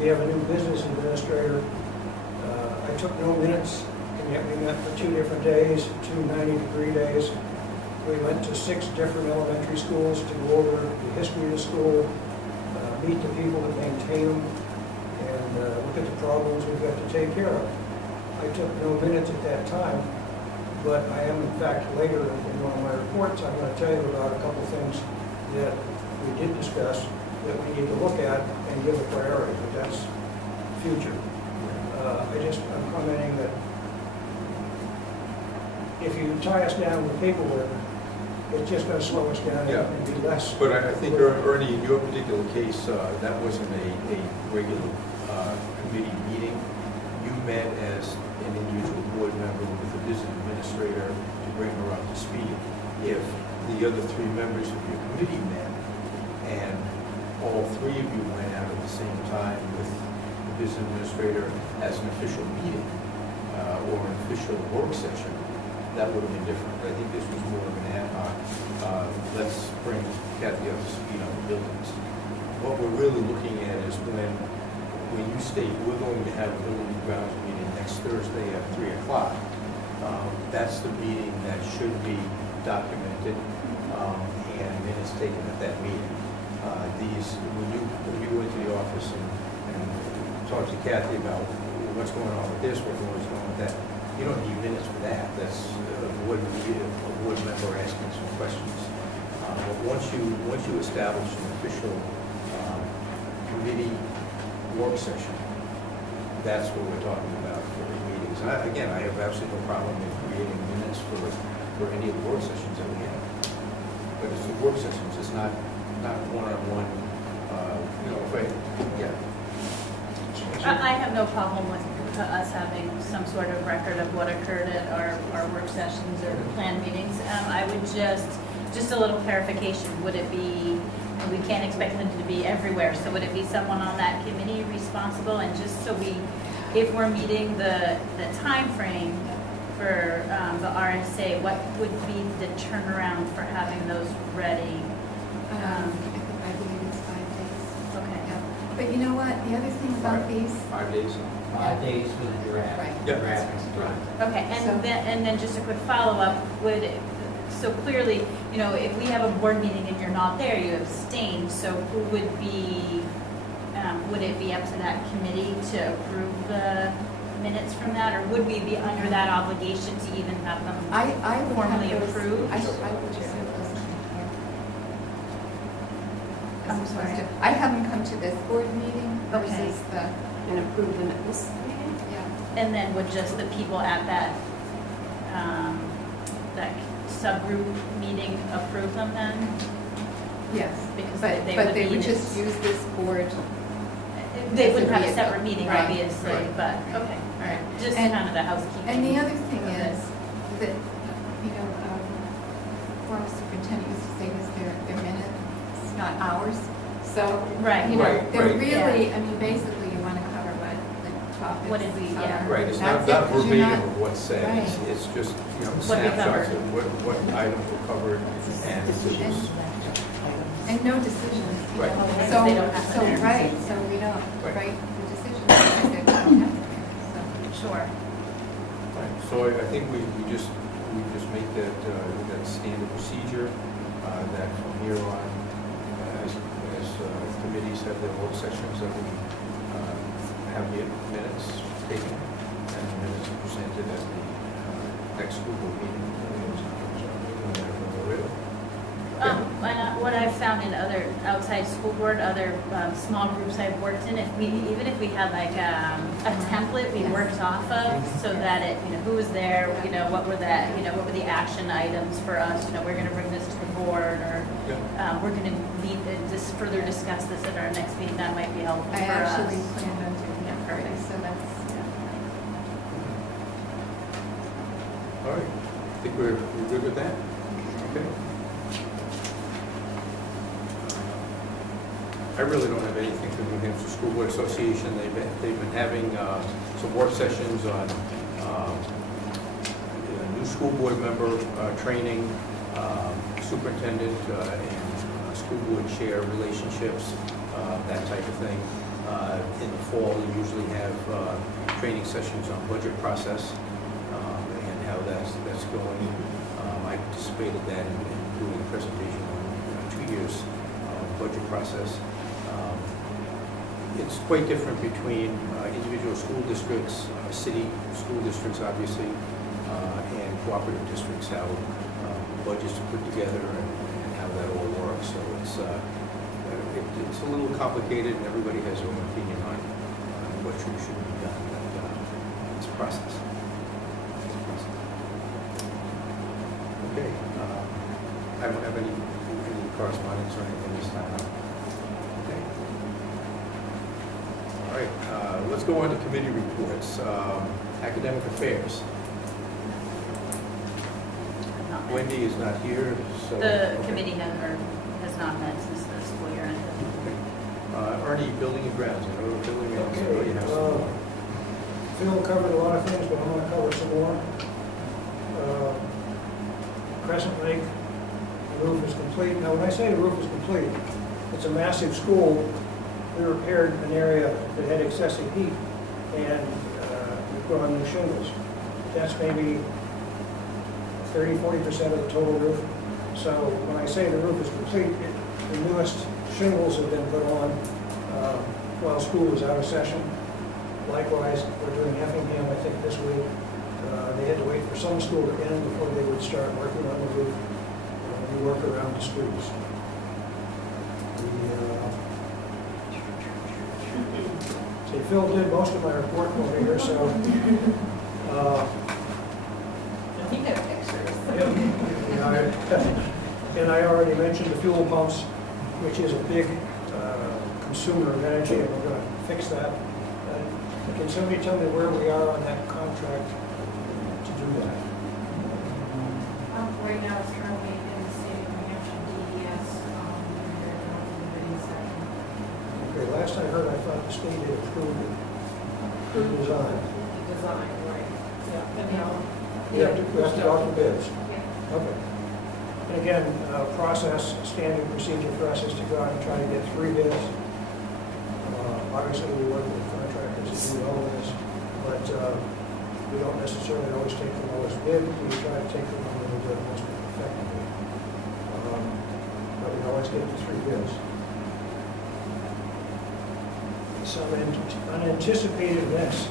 We have a new business administrator. I took no minutes, and yet we met for 2 different days, 2 90-degree days. We went to 6 different elementary schools to go over the history of the school, meet the people that maintain them, and look at the problems we've got to take care of. I took no minutes at that time, but I am, in fact, later in one of my reports, I'm going to tell you about a couple things that we did discuss that we need to look at and give a priority, but that's future. I'm commenting that if you tie us down with paperwork, it's just going to slow us down Yeah. and be less. But I think, Ernie, in your particular case, that wasn't a regular committee meeting. You met as an individual board member with the business administrator to bring her up to speed. If the other 3 members of your committee met, and all 3 of you went out at the same time with the business administrator as an official meeting or an official work session, that would have been different. I think this was more of an ad hoc. Let's bring Kathy up to speed on the buildings. What we're really looking at is when you state we're going to have a building and grounds meeting next Thursday at 3 o'clock, that's the meeting that should be documented and minutes taken at that meeting. When you go into the office and talk to Kathy about what's going on with this, what's going on with that, you don't need minutes for that. That's a board member asking some questions. But once you establish an official committee work session, that's what we're talking about for the meetings. And again, I have absolutely no problem in creating minutes for any of the work sessions that we have. But it's the work sessions, it's not one-on-one, I have no problem with us having some sort of record of what occurred at our work sessions or planned meetings. I would just a little clarification, would it be, we can't expect them to be everywhere, so would it be someone on that committee responsible? And just so if we're meeting the time frame for the RSA, what would be the turnaround for having those ready? I believe it's 5 days. Okay. Yeah. But you know what, the other thing about these, 5 days. 5 days for the draft. Right. Yeah. Draft is done. Okay, So- and then just a quick follow-up, so clearly, if we have a board meeting and you're not there, you abstain, so who would it be up to that committee to approve the minutes from that, or would we be under that obligation to even have them I would have formally those- approved? I would just have those in here. I'm sorry. I have them come to this board meeting Okay. versus the, And approve them at this meeting? yeah. And then would just the people at that subgroup meeting approve them then? Yes, Because but they but would they be would just use this board. They wouldn't have a Right. separate meeting, Right. obviously, Right. but, okay, all right, just And- kind of the housekeeping. And the other thing of it. is that, you know, former superintendent used to say this, they're minutes, not hours. So, Right. you know, Right, they're right. really, I mean, basically you want to cover what the topics What did we- yeah. are. Right, it's That's not it, 'cause you're verbatim not- of what's said, it's, Right. it's just, you know, What we snapshots covered. of what items were covered, and it's just, And no decisions. you Right. know. Because So, they don't have so, to. right, so we don't Right. write the decisions, because they don't have to. So, Sure. right, so I think we just make that, that standard procedure, that from here on, as committees have their work sessions, that we have the minutes taken, and the minutes are presented at the next school board meeting. And what I've found in other outside school board, other small groups I've worked in, even if we had like a template we worked off of, so that it, you know, who was there, you know, what were the action items for us, you know, we're gonna bring this to the board, or Yeah. we're gonna meet and just further discuss this at our next meeting, that might be helpful I for us. actually planned on doing that, perfect, so that's, All right, I think we're good with that? Okay. I really don't have anything for New Hampshire School Board Association. They've been having some work sessions on new school board member training, superintendent and school board chair relationships, that type of thing. In the fall, they usually have training sessions on budget process and how that's going. I participated in that in doing a presentation on 2 years budget process. It's quite different between individual school districts, city school districts, obviously, and cooperative districts, how budgets are put together and how that all works. So it's a little complicated, and everybody has their own opinion on what should be done. But it's a process. Okay. I don't have any correspondence or anything this time. Okay. All right, let's go on to committee reports. Academic affairs. Not met. Wendy is not here, so. The okay. committee has not met since the school year ended. Okay. Ernie, building and grounds, I know building and grounds, I know you have some. Okay, Phil covered a lot of things, but I'm going to cover some more. Crescent Lake, the roof is complete. Now, when I say the roof is complete, it's a massive school. We repaired an area that had excessive heat, and we put on new shingles. That's maybe 30–40% of the total roof. So when I say the roof is complete, the newest shingles have been put on while school was out of session. Likewise, we're doing Effingham, I think, this week. They had to wait for some school to end before they would start working on the roof. We work around the schools. See, Phil did most of my report over here, so. I think there are pictures. And I already mentioned the fuel pumps, which is a big consumer of energy, and we're going to fix that. Can somebody tell me where we are on that contract to do that? Right now, it's currently in the state of New Hampshire DES, and they're going to the bidding section. Okay, last I heard, I thought the state had approved it. Good design. Design, right, yeah, and now. We have to go out for bids. Yeah. Okay. And again, process, standard procedure for us is to go out and try to get 3 bids. Obviously, we work with contractors to do all of this, but we don't necessarily always take the lowest bid. We try to take the one that will do it most effectively. But we always get the 3 bids. Some unanticipated events.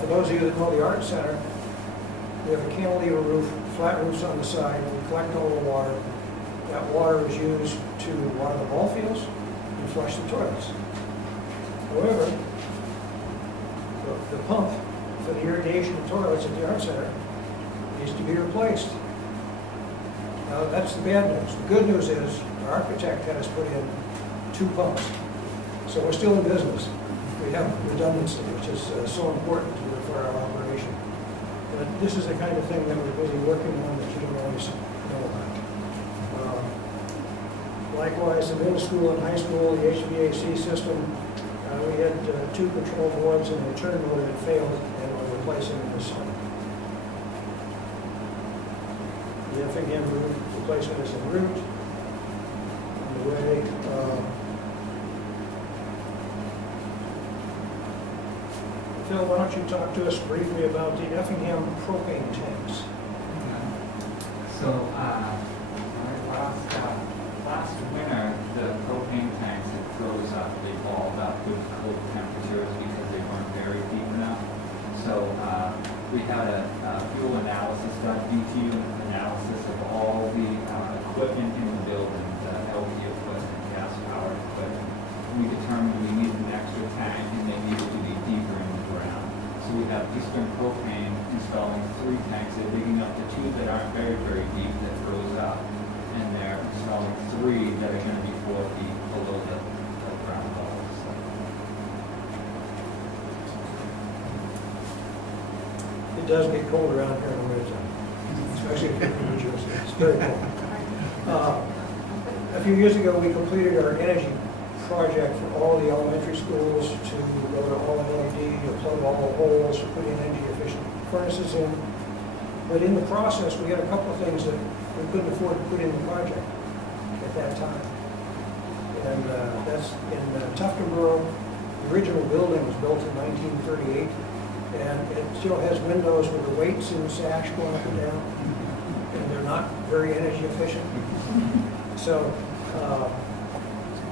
For those of you that know the Art Center, we have a cantilever roof, flat roofs on the side, we collect all the water. That water is used to water the ball fields and flush the toilets. However, the pump for the irrigation of toilets at the Art Center needs to be replaced. Now, that's the bad news. The good news is our architect had us put in 2 pumps. So we're still in business. We have redundancy, which is so important for our operation. But this is the kind of thing that we're really working on that you don't always know about. Likewise, the middle school and high school, the HVAC system, we had 2 control boards and a turn motor that failed, and we're replacing them this summer. The Effingham roof replacement is en route. On the way. Phil, why don't you talk to us briefly about the Effingham propane tanks? So, last winter, the propane tanks had froze up, they balled up with cold temperatures because they weren't very deep enough. So, we had a fuel analysis done, BTU analysis of all the equipment in the building, the LP equipment, gas powered equipment. We determined we needed an extra tank and they needed to be deeper in the ground. So we have Eastern Propane installing 3 tanks. They're digging up the 2 that aren't very, very deep that froze up. And they're installing 3 that are going to be 4 feet below the ground level. So. It does get cold around here in the winter, especially if you're in New Jersey. It's very cold. A few years ago, we completed our energy project for all the elementary schools to go to all LED, to plug all the holes, to put in energy efficient furnaces in. But in the process, we had a couple of things that we couldn't afford to put in the project at that time. And that's in Tufton Borough. The original building was built in 1938, and it still has windows with the weights in the sash going up and down, and they're not very energy efficient. So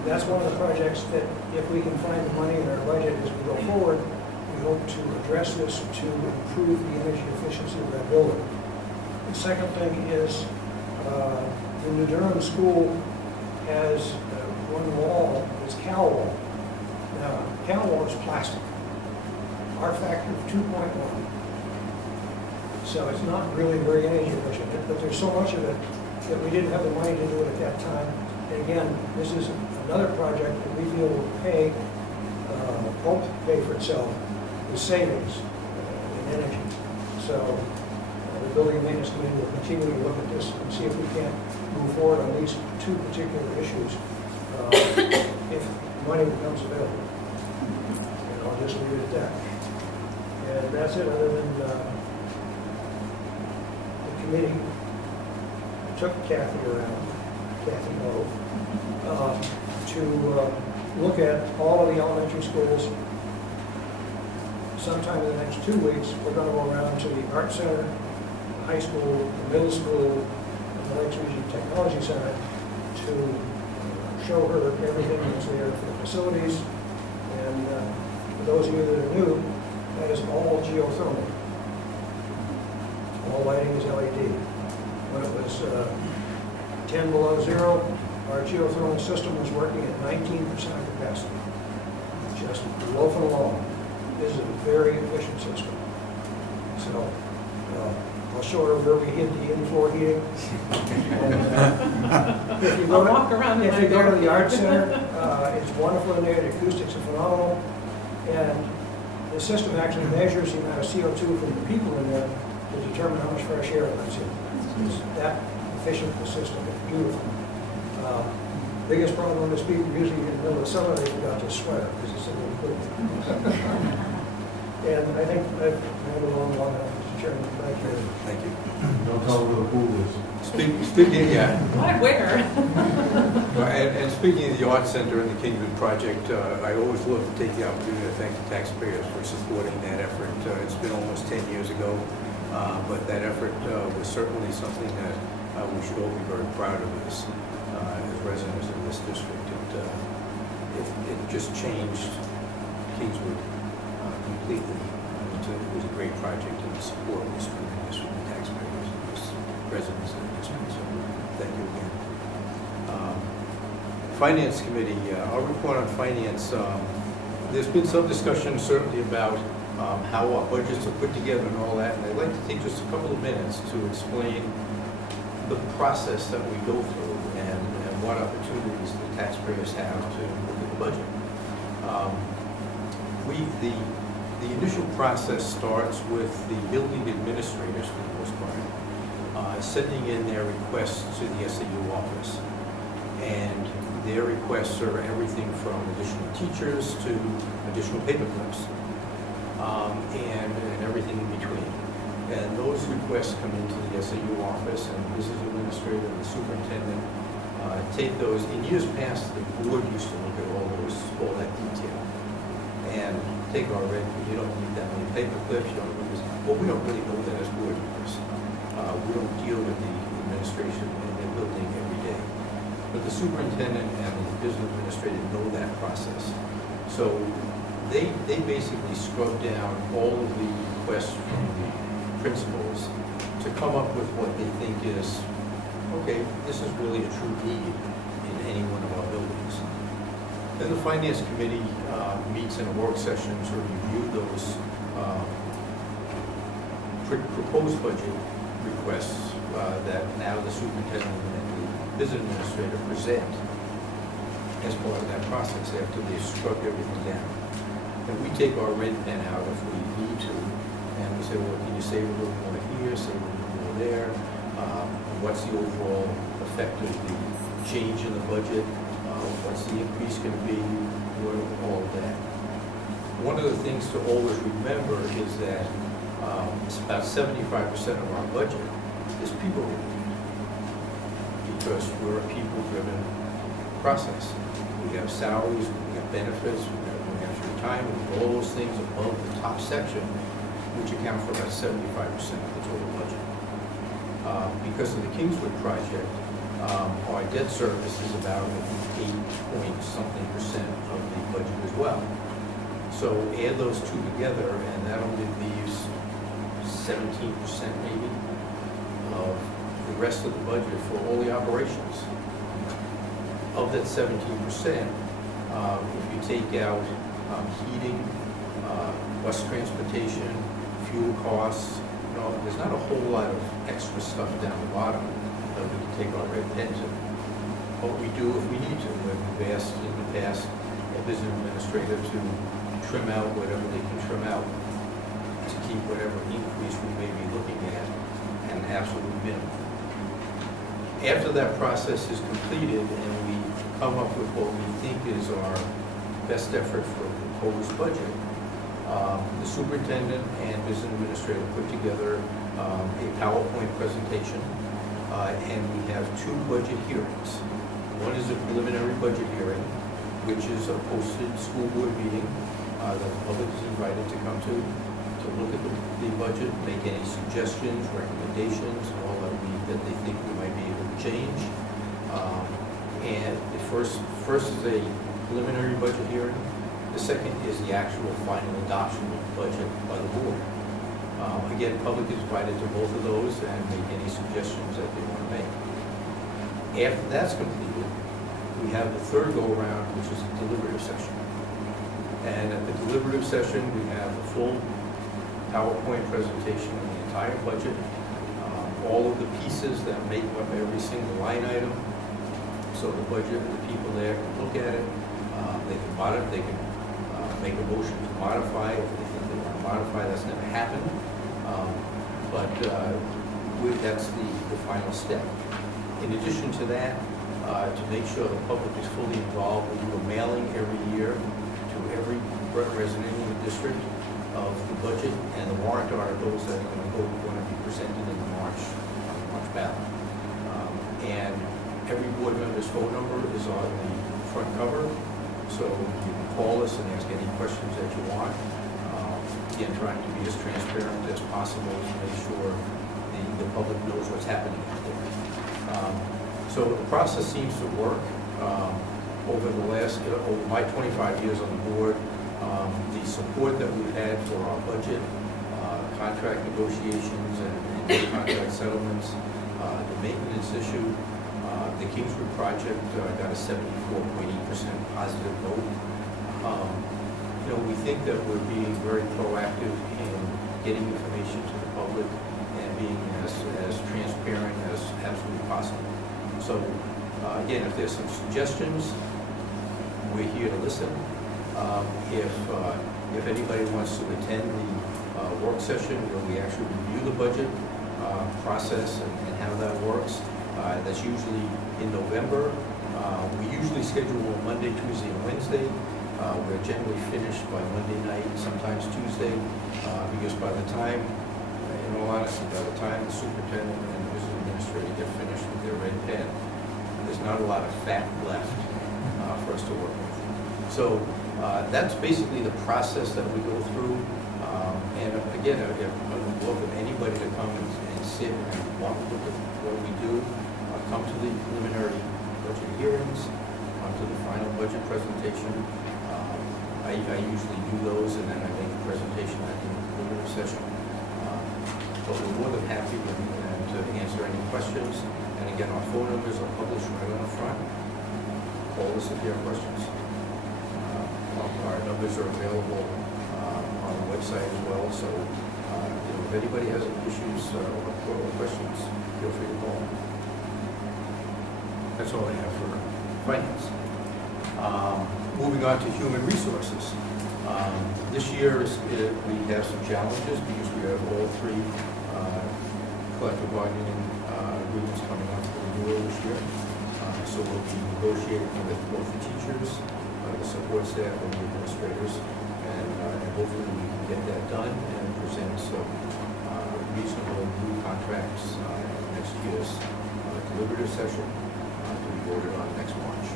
that's one of the projects that, if we can find the money in our budget as we go forward, we hope to address this to improve the energy efficiency of that building. The second thing is the New Durham School has one wall, it's cowl wall. Now, cowl wall is plastic. Our factor of 2.1. So it's not really very energy efficient, but there's so much of it that we didn't have the money to do it at that time. And again, this is another project that we feel will help pay for itself with savings in energy. So the Building and Maintenance Committee will continue to look at this and see if we can't move forward on these 2 particular issues if money becomes available. And I'll just leave it at that. And that's it, other than the committee took Kathy around, Kathy Moe, to look at all of the elementary schools. Sometime in the next 2 weeks, we're going to go around to the Art Center, the high school, the middle school, and the Lakes Region Technology Center to show her everything that's there for the facilities. And for those of you that are new, that is all geothermal. All lighting is LED. When it was 10 below zero, our geothermal system was working at 19% capacity. Just loafing along. This is a very efficient system. So I'll show her where we hid the in-floor heating. And, if you go to the Art Center, it's wonderful in there. The acoustics are phenomenal. And the system actually measures the amount of CO2 from the people in there to determine how much fresh air lets in. It's that efficient, the system. It's beautiful. Biggest problem is people usually in the middle of summer, they forgot to swear because it's a little cool. And I think I've gone along long enough, Mr. Chairman. Thank you. Thank you. Don't tell them where the pool is. Speaking, yeah. Where? And speaking of the Art Center and the Kingswood project, I always love to take the opportunity to thank the taxpayers for supporting that effort. It's been almost 10 years ago, but that effort was certainly something that we should all be very proud of as residents of this district. It just changed Kingswood completely. It was a great project, and the support was tremendous from the taxpayers and the residents of the district. So thank you again. Finance Committee, our report on finance. There's been some discussion certainly about how our budgets are put together and all that, and I'd like to take just a couple of minutes to explain the process that we go through and what opportunities the taxpayers have to look at the budget. The initial process starts with the building administrators, for the most part, sending in their requests to the SAU office. And their requests are everything from additional teachers to additional paper clips, and everything in between. And those requests come into the SAU office, and the business administrator and the superintendent take those. In years past, the board used to look at all that detail and take our red, you don't need that many paper clips, you don't need this. Well, we don't really know that as board members. We don't deal with the administration in their building every day. But the superintendent and the business administrator know that process. So they basically scrub down all of the requests from the principals to come up with what they think is, okay, this is really a true need in any one of our buildings. Then the finance committee meets in a work session to review those proposed budget requests that now the superintendent and the business administrator present as part of that process after they've scrubbed everything down. And we take our red pen out if we need to, and we say, well, can you save a little more here, save a little more there? What's the overall effect of the change in the budget? What's the increase going to be? All of that. One of the things to always remember is that it's about 75% of our budget is people-related, because we're a people-driven process. We have salaries, we have benefits, we have retirement, all those things above the top section, which account for about 75% of the total budget. Because of the Kingswood project, our debt service is about 8-point-something% of the budget as well. So add those two together, and that only leaves 17% maybe of the rest of the budget for all the operations. Of that 17%, if you take out heating, bus transportation, fuel costs, there's not a whole lot of extra stuff down the bottom that we can take our red pen to. But we do if we need to. We've asked in the past a business administrator to trim out whatever they can trim out to keep whatever increase we may be looking at an absolute minimum. After that process is completed and we come up with what we think is our best effort for a proposed budget, the superintendent and business administrator put together a PowerPoint presentation, and we have two budget hearings. One is a preliminary budget hearing, which is a posted school board meeting that the public is invited to come to look at the budget, make any suggestions, recommendations, all that they think we might be able to change. And the first is a preliminary budget hearing. The second is the actual final adoption of the budget by the board. Again, the public is invited to both of those and make any suggestions that they want to make. After that's completed, we have the third go-around, which is a deliberative session. And at the deliberative session, we have a full PowerPoint presentation of the entire budget, all of the pieces that make up every single line item. So the budget, the people there can look at it. They can make a motion to modify if they think they want to modify. That's never happened. That's the final step. In addition to that, to make sure the public is fully involved, we do a mailing every year to every resident in the district of the budget and the warrant articles that are going to be presented in the March ballot. And every board member's phone number is on the front cover, so you can call us and ask any questions that you want. Again, trying to be as transparent as possible to make sure the public knows what's happening out there. So the process seems to work. Over my 25 years on the board, the support that we've had for our budget, contract negotiations and contract settlements, the maintenance issue, the Kingswood project got a 74.8% positive vote. We think that we're being very proactive in getting information to the public and being as transparent as absolutely possible. So again, if there's some suggestions, we're here to listen. If anybody wants to attend the work session where we actually review the budget process and how that works, that's usually in November. We usually schedule Monday, Tuesday, and Wednesday. We're generally finished by Monday night, sometimes Tuesday, because by the time, in all honesty, by the time the superintendent and the business administrator get finished with their red pen, there's not a lot of fat left for us to work with. So that's basically the process that we go through. And again, I would welcome anybody to come and sit and want to look at what we do, come to the preliminary budget hearings, come to the final budget presentation. I usually do those, and then I make a presentation at the preliminary session. But we're more than happy to answer any questions. And again, our phone numbers are published right on the front. Call us if you have questions. Our numbers are available on the website as well. So if anybody has any issues or questions, feel free to call. That's all I have for finance. Moving on to human resources. This year we have some challenges because we have all three collective bargaining agreements coming up for renewal this year. So we'll be negotiating with both the teachers, the support staff, and the administrators, and hopefully we can get that done and present some reasonable new contracts at next year's deliberative session to be voted on next March.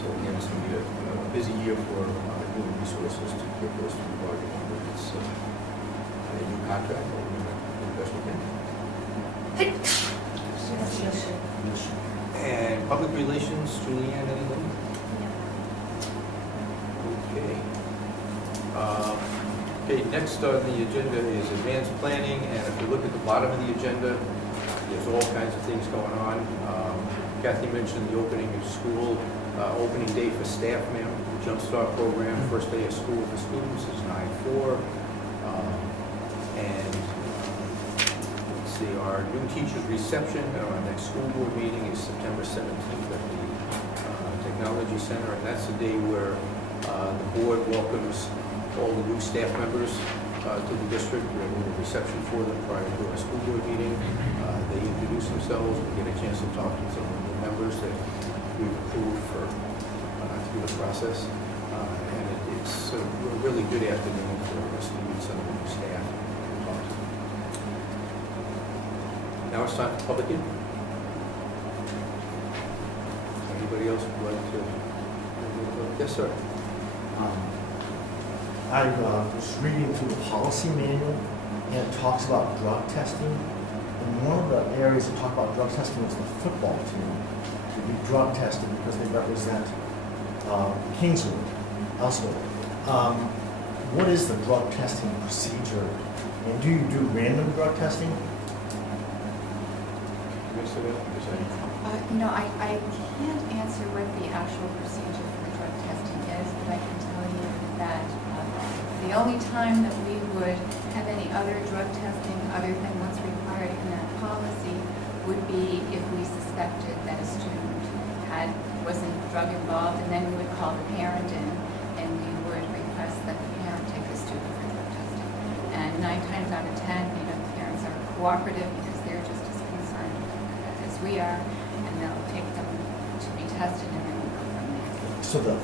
So again, it's going to be a busy year for human resources to get those three bargaining agreements a new contract, but we're going to do the best we can. And public relations, Julianne, anything? Okay. Okay, next on the agenda is advanced planning, and if you look at the bottom of the agenda, there's all kinds of things going on. Kathy mentioned the opening of school, opening day for staff member, Jumpstart program, first day of school for students is 9/4. And let's see, our new teachers reception at our next school board meeting is September 17th at the Technology Center, and that's the day where the board welcomes all the new staff members to the district. We have a little reception for them prior to our school board meeting. They introduce themselves, we get a chance to talk to some of the members that we've approved for through the process. And it's a really good afternoon for us to meet some of the new staff and talk to them. Now it's time for public input. Anybody else would like to? Yes, sir. I was reading through the policy manual, and it talks about drug testing. And one of the areas that talk about drug testing is the football team to be drug tested because they represent Kingswood, Elswood. What is the drug testing procedure? And do you do random drug testing? I can't answer what the actual procedure for drug testing is, but I can tell you that the only time that we would have any other drug testing other than what's required in that policy would be if we suspected that a student wasn't drug involved, and then we would call the parent in and we would request that the parent take the student for drug testing. And 9 times out of 10, the parents are cooperative because they're just as concerned as we are, and they'll take them to be tested and then we'll go from there. So the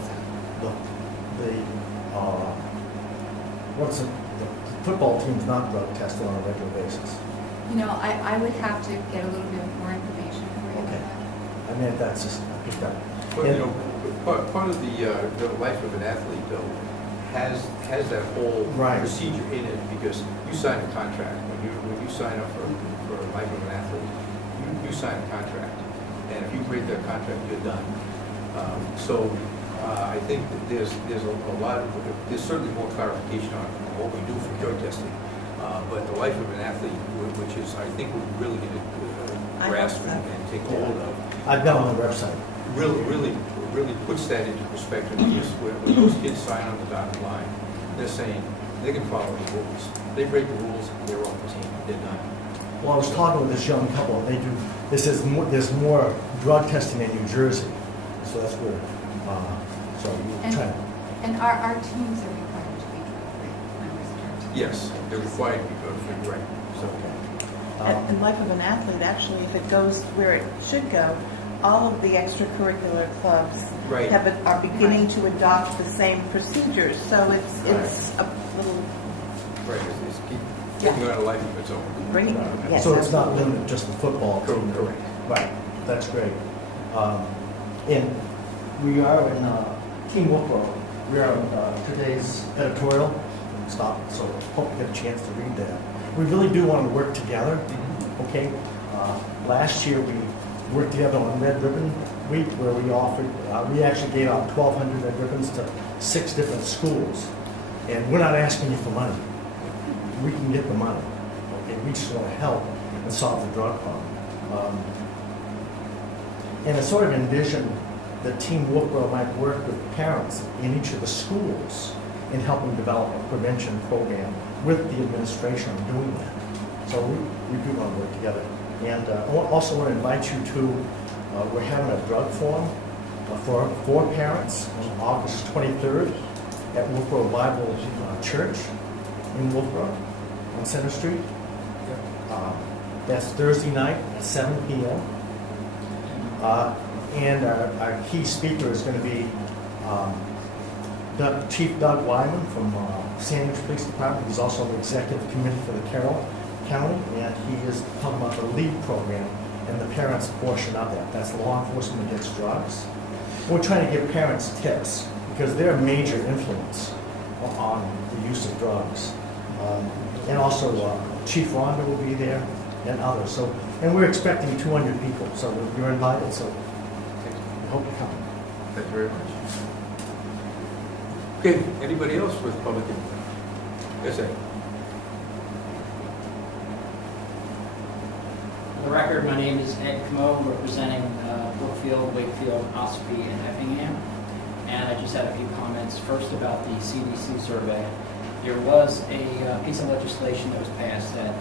football team's not drug tested on a regular basis? I would have to get a little bit more information for you. Okay. I mean, that's just, I picked up. But, part of the life of an athlete, though, has that whole Right. procedure in it, because you sign a contract. When you sign up for life of an athlete, you sign a contract, and if you break that contract, you're done. I think that there's there's certainly more clarification on what we do for drug testing, but the life of an athlete, which is, I think, we're really going to grasp and take hold of. I've been on the website. Really puts that into perspective, because when those kids sign on the dotted line, they're saying they can follow the rules. They break the rules, they're off the team, they're done. Well, I was talking with this young couple, and there's more drug testing in New Jersey, so that's where, so you try. And our teams are required to be drug-free, members of our team. Yes, they're required to be drug-free, right. So, And life of an athlete, actually, if it goes where it should go, all of the extracurricular clubs right. are beginning to adopt the same procedures. So it's a little Right, it's taking on a life of its own. bringing. Yes, So it's not absolutely. limited just to football team? Correct. Right, that's great. And we are in Team Wentworth. We are in today's editorial. Stop, so hope you get a chance to read that. We really do want to work together, okay? Last year, we worked together on Red Ribbon Week, where we offered, we actually gave out 1,200 red ribbons to 6 different schools. And we're not asking you for money. We can get the money, okay? We just want to help and solve the drug problem. And I sort of envisioned that Team Wentworth might work with parents in each of the schools in helping develop a prevention program with the administration on doing that. So we do want to work together. And I also want to invite you to, we're having a drug forum for parents on August 23rd at Wentworth Bible Church in Wentworth on Center Street. That's Thursday night at 7 p.m. And our key speaker is going to be Chief Doug Wyman from Sandwich Police Department. He's also on the executive committee for the Carroll County, and he is talking about the LEAD program and the parents' portion of that. That's law enforcement against drugs. We're trying to give parents tips because they're a major influence on the use of drugs. And also Chief Rhonda will be there and others. So, and we're expecting 200 people, so you're invited. So we hope you come. Thank you very much. Okay, anybody else with public input? Yes, sir. For the record, my name is Ed Comeau, representing Brookfield, Wakefield, Ospey, and Effingham. And I just had a few comments. First about the CDC survey. There was a piece of legislation that was passed that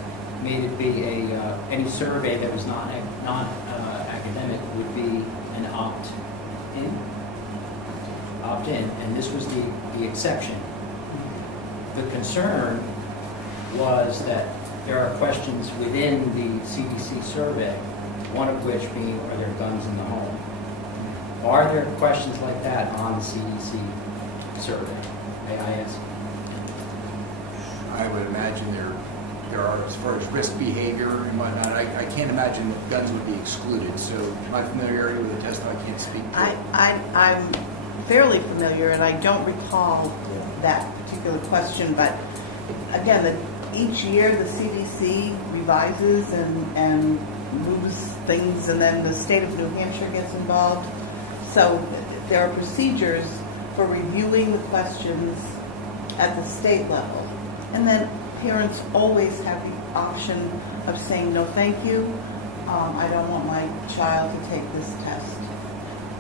made it be any survey that was not academic would be an opt-in, and this was the exception. The concern was that there are questions within the CDC survey, one of which being, are there guns in the home? Are there questions like that on the CDC survey? May I ask? I would imagine there are, as far as risk behavior and whatnot, I can't imagine that guns would be excluded. So my familiarity with the test, I can't speak to. I'm fairly familiar, and I don't recall that particular question, but again, each year the CDC revises and moves things, and then the state of New Hampshire gets involved. So there are procedures for reviewing the questions at the state level. And then parents always have the option of saying, no, thank you. I don't want my child to take this test.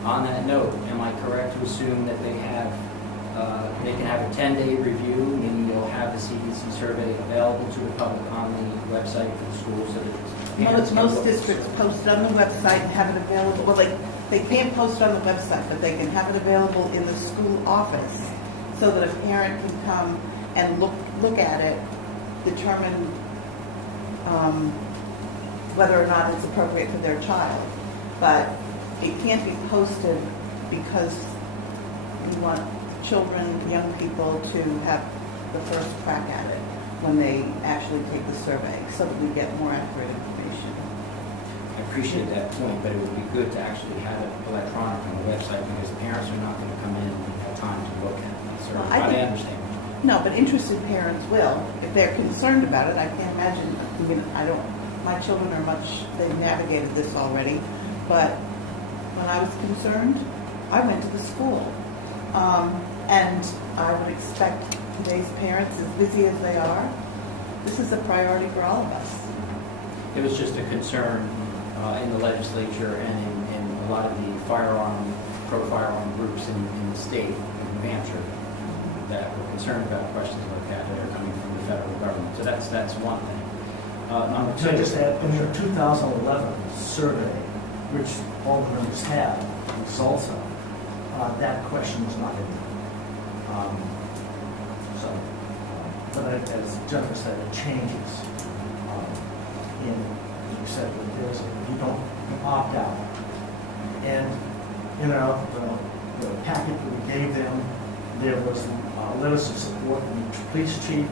On that note, am I correct to assume that they can have a 10-day review, meaning they'll have the CDC survey available to the public on the website for the schools? So that parents can Most look- districts post it on the website and have it available. Well, they can't post it on the website, but they can have it available in the school office so that a parent can come and look at it, determine whether or not it's appropriate for their child. But it can't be posted because we want children, young people to have the first crack at it when they actually take the survey so that we get more accurate information. I appreciate that point, but it would be good to actually have it electronic on the website because the parents are not going to come in and have time to look at the survey. Well, I I think- understand. No, but interested parents will. If they're concerned about it, I can't imagine, my children are they've navigated this already, but when I was concerned, I went to the school. And I would expect today's parents, as busy as they are, this is a priority for all of us. It was just a concern in the legislature and in a lot of the pro-firearm groups in the state of New Hampshire that were concerned about questions like that are coming from the federal government. So that's one thing. Number two. So I just add, in the 2011 survey, which all the members have results of, that question was not in there. But as Jennifer said, it changes. You said that you don't opt out. And, the packet that we gave them, there was letters of support from the police chief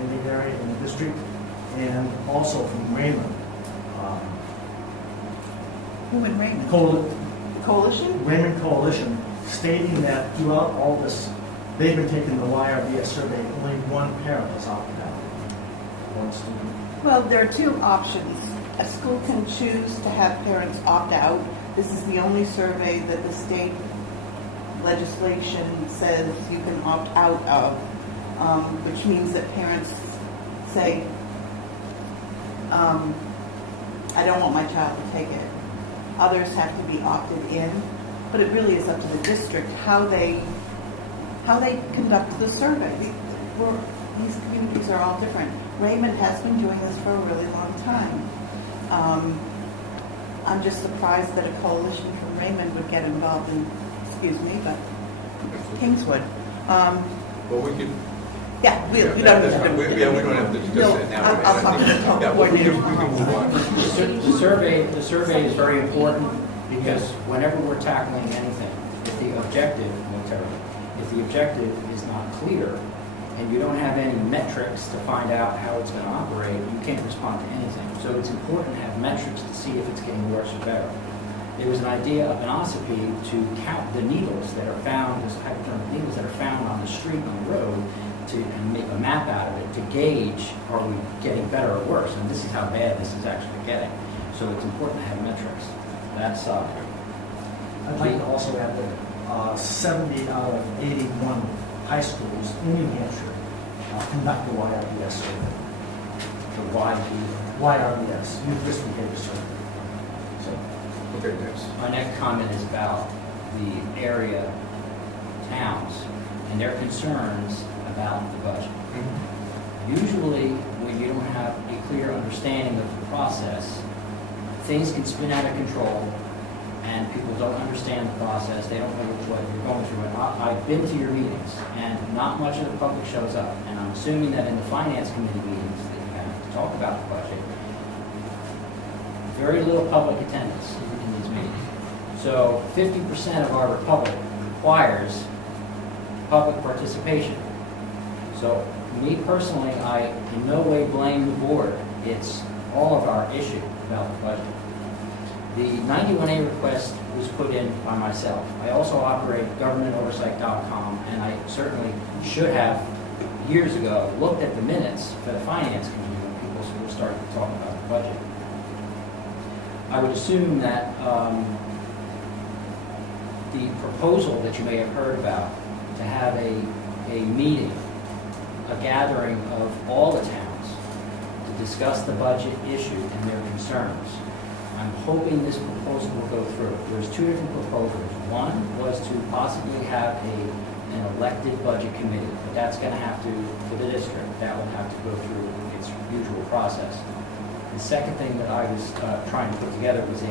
in the area, in the district, and also from Raymond. Who in Raymond? Coalition? Raymond Coalition, stating that throughout all this, they've been taking the YRBS survey, only one parent has opted out. One student. Well, there are two options. A school can choose to have parents opt out. This is the only survey that the state legislation says you can opt out of, which means that parents say, I don't want my child to take it. Others have to be opted in, but it really is up to the district how they conduct the survey. These communities are all different. Raymond has been doing this for a really long time. I'm just surprised that a coalition from Raymond would get involved in, but Kingswood. Well, we could, Yeah, we don't we have don't have to discuss that now. I'll talk to the Yeah, we coordinator. can move on. The survey is very important because whenever we're tackling anything, if the objective is not clear and you don't have any metrics to find out how it's going to operate, you can't respond to anything. So it's important to have metrics to see if it's getting worse or better. There was an idea of an OSIP to count the needles that are found, this hypodermic needles that are found on the street, on the road, and make a map out of it to gauge, are we getting better or worse? And this is how bad this is actually getting. So it's important to have metrics. That's I'd like to also add that 70 out of 81 high schools in New Hampshire conduct the YRBS survey. the YRBS, Youth Risk Behavior Survey. So, Okay, next. My next comment is about the area towns and their concerns about the budget. Usually, when you don't have a clear understanding of the process, things can spin out of control and people don't understand the process, they don't know what you're going through. And I've been to your meetings and not much of the public shows up. And I'm assuming that in the finance committee meetings that you have to talk about the budget, very little public attendance in these meetings. So 50% of our republic requires public participation. So me personally, I in no way blame the board. It's all of our issue about the budget. The 91A request was put in by myself. I also operate GovernmentOversite.com, and I certainly should have, years ago, looked at the minutes for the finance committee when people were starting to talk about the budget. I would assume that the proposal that you may have heard about to have a meeting, a gathering of all the towns to discuss the budget issue and their concerns. I'm hoping this proposal will go through. There's two different proposals. One was to possibly have an elected budget committee, but that's going to have to, for the district, that will have to go through its usual process. The second thing that I was trying to put together was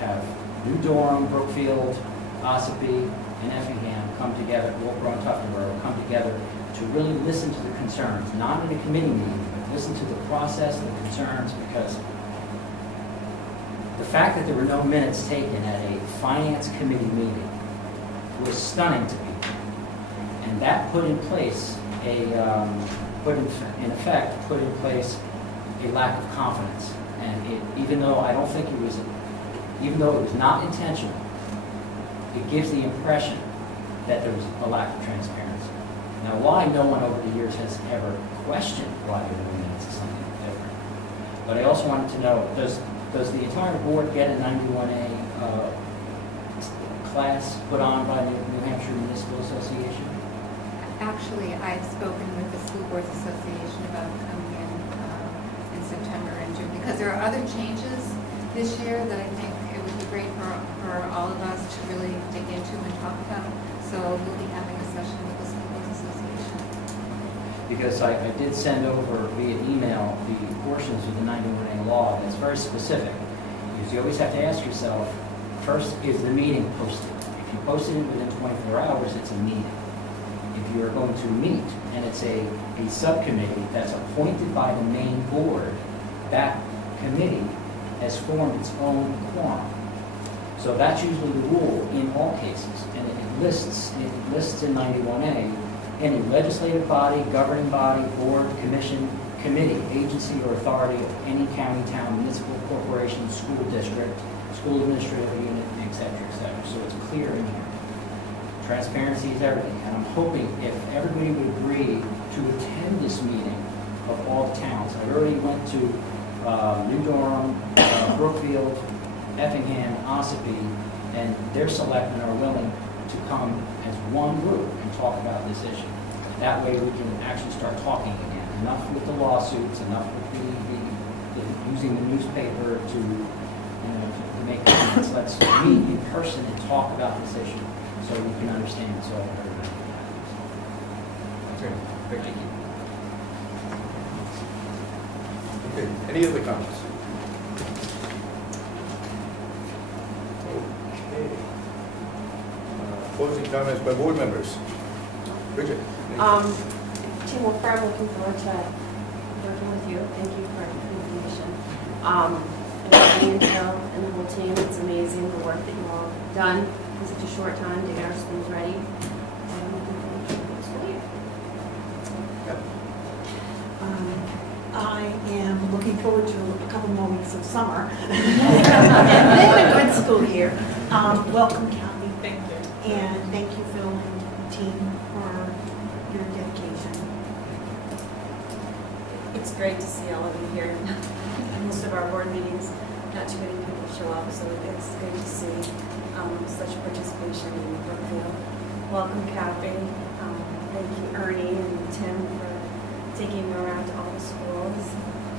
have New Durham, Brookfield, Ossipee, and Effingham come together, Wilbur and Tuftonboro come together to really listen to the concerns, not in a committee meeting, but listen to the process and the concerns, because the fact that there were no minutes taken at a finance committee meeting was stunning to me. And that put in place put in place a lack of confidence. And even though it was not intentional, it gives the impression that there was a lack of transparency. Now, why no one over the years has ever questioned why there were minutes is something different. But I also wanted to know, does the entire board get a 91A class put on by the New Hampshire Municipal Association? Actually, I've spoken with the School Boards Association about coming in September and June, because there are other changes this year that I think it would be great for all of us to really dig into and talk about. So we'll be having a session with the School Boards Association. Because I did send over via email the portions of the 91A law that's very specific. Because you always have to ask yourself, first, is the meeting posted? If If you posted it within 24 hours, it's a meeting. If you are going to meet and it's a subcommittee that's appointed by the main board, that committee has formed its own quorum. So that's usually the rule in all cases, and it lists in 91A any legislative body, governing body, board, commission, committee, agency, or authority of any county, town, municipal corporation, school district, school administrative unit, et cetera, et cetera. So it's clear in here. Transparency is everything, and I'm hoping if everybody would agree to attend this meeting of all the towns. I already went to New Durham, Brookfield, Effingham, Ossipee, and their selectmen are willing to come as one group and talk about this issue. That way we can actually start talking again. Enough with the lawsuits, enough with the using the newspaper to, to make comments. Let's meet in person and talk about this issue so we can understand so everybody Okay, thank Thank you. you. Okay, any other comments? Okay. Closing comments by board members. Bridget? Team Wolf, I'm looking forward to working with you. Thank you for the information. And Phil and the whole team, it's amazing the work that you've all done in such a short time to get our schools ready. I'm looking forward to the school year. I am looking forward to a couple more weeks of summer. And then a good school year. Welcome, Kathy. Thank you. And thank you, Phil and team, for your dedication. It's great to see all of you here. Most of our board meetings, not too many people show up, so it's good to see such participation in Brookfield. Welcome, Kathy. Thank you, Ernie and Tim, for taking me around to all the schools.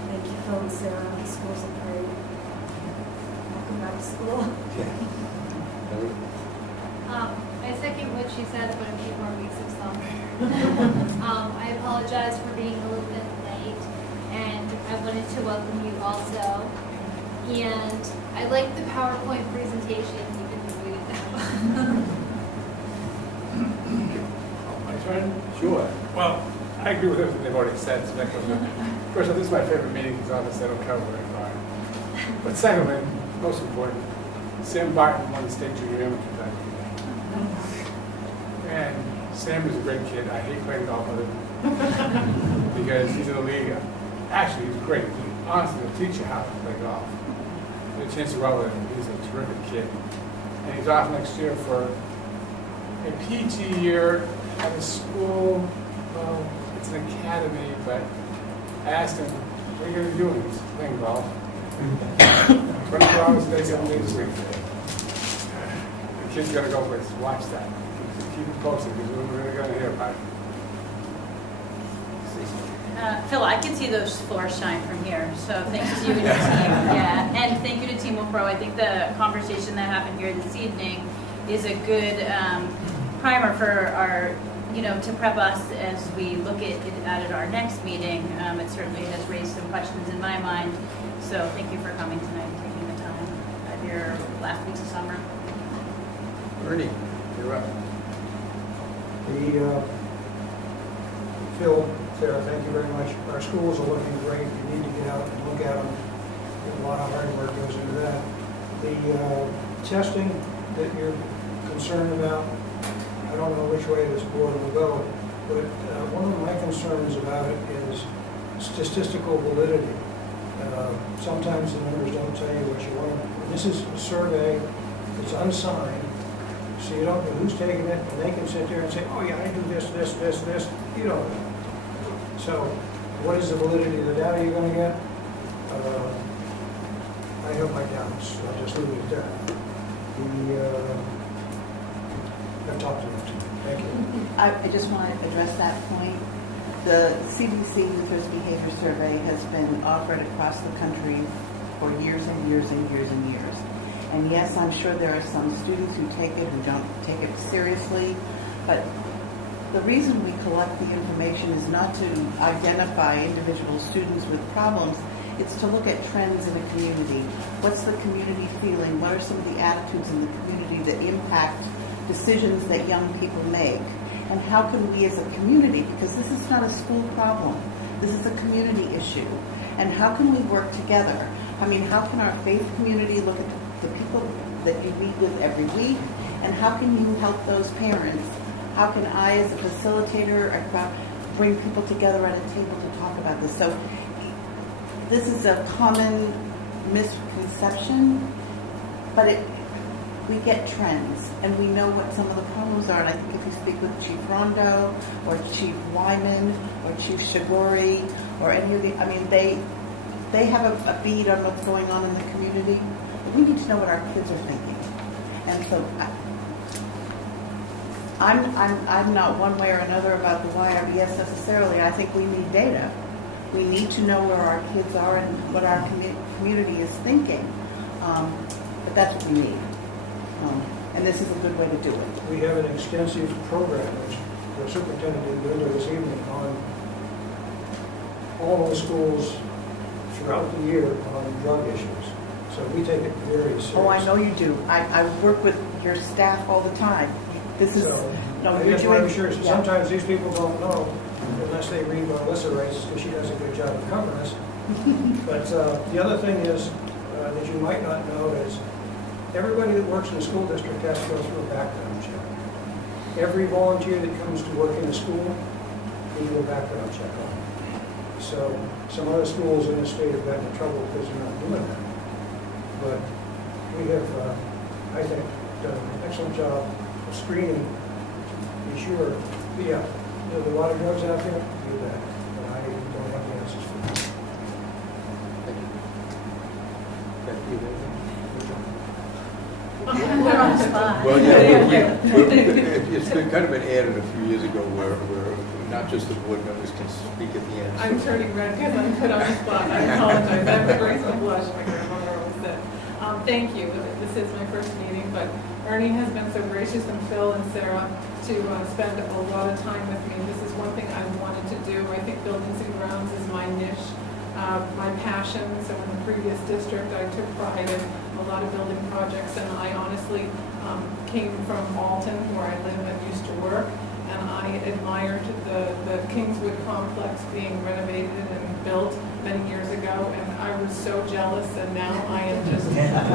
Thank you, Phil and Sarah. The schools are great. Welcome back to school. I second what she said about a few more weeks of summer. I apologize for being a little bit late, and I wanted to welcome you also. And I like the PowerPoint presentation, even if we didn't have My turn? Sure. Well, I agree with everything they've already said. So that goes with first of all, this is my favorite meeting because obviously I don't cover very far. But secondly, most important, Sam Barton won the state junior amateur title. And Sam is a great kid. I hate playing golf with him because he's in the league. Actually, he's great. He honestly will teach you how to play golf. Get a chance to go out with him. He's a terrific kid. And he's off next year for a PG year at a school. Well, it's an academy, but I asked him, what are you going to be doing? He's playing golf. 24 hours a day, 7 days a week. The kid's got to go places. Watch that. Keep it posted because we're really going to hear about it. Phil, I can see those floors shine from here, so thank you to you and your team. Yeah, and thank you to Team Pro. I think the conversation that happened here this evening is a good primer for our, to prep us as we look at it at our next meeting. It certainly has raised some questions in my mind, so thank you for coming tonight and taking the time of your last weeks of summer. Ernie, you're up. Phil, Sarah, thank you very much. Our schools are looking great. You need to get out and look at them. A lot of hard work goes into that. The testing that you're concerned about, I don't know which way this board will go, but one of my concerns about it is statistical validity. Sometimes the numbers don't tell you what you want. This is a survey, it's unsigned, so you don't know who's taking it, and they can sit there and say, oh yeah, I do this. You don't know. So what is the validity of the data you're going to get? I have my doubts, so I'll just leave it at that. I've talked to them too. Thank you. I just want to address that point. The CDC Youth Behavior Survey has been offered across the country for years and years and years and years. And yes, I'm sure there are some students who take it, who don't take it seriously, but the reason we collect the information is not to identify individual students with problems, it's to look at trends in a community. What's the community feeling? What are some of the attitudes in the community that impact decisions that young people make, and how can we as a community, because this is not a school problem, this is a community issue, and how can we work together? I mean, how can our faith community look at the people that you meet with every week, and how can you help those parents? How can I, as a facilitator, bring people together at a table to talk about this? So this is a common misconception, but we get trends, and we know what some of the problems are. And I think if you speak with Chief Rondo, or Chief Wyman, or Chief Shigori, or any of the, I mean, they have a bead on what's going on in the community. But we need to know what our kids are thinking. And so I'm not one way or another about the YRBS necessarily. I think we need data. We need to know where our kids are and what our community is thinking. But that's what we need. And this is a good way to do it. We have an extensive program, which the superintendent did go into this evening, on all of the schools throughout the year on drug issues. So we take it very seriously. Oh, I know you do. I work with your staff all the time. This is, So, no, I you're just want to doing, be sure, yeah. sometimes these people don't know unless they read what Alyssa writes, because she does a good job of covering us. But the other thing is, that you might not know is, everybody that works in the school district has to go through a background check. Every volunteer that comes to work in the school, we do a background check on. So some other schools in the state have gotten in trouble because they're not doing that. But we have, I think, done an excellent job of screening to be sure. But yeah, there's a lot of drugs out there, do that. But I don't have the answers for that. Thank you. Kathy, you have anything? We're on the spot. Well, yeah, it's been kind of been added a few years ago where not just the board members can speak at the end. I'm turning red because I'm put on the spot. I apologize. I have a graceful blush, my grandmother always said. Thank you. This is my first meeting, but Ernie has been so gracious, and Phil and Sarah, to spend a lot of time with me. This is one thing I wanted to do. I think buildings and grounds is my niche, my passion. So in the previous district, I took pride in a lot of building projects, and I honestly came from Alton, where I live and used to work, and I admired the Kingswood complex being renovated and built many years ago, and I was so jealous, and now I am just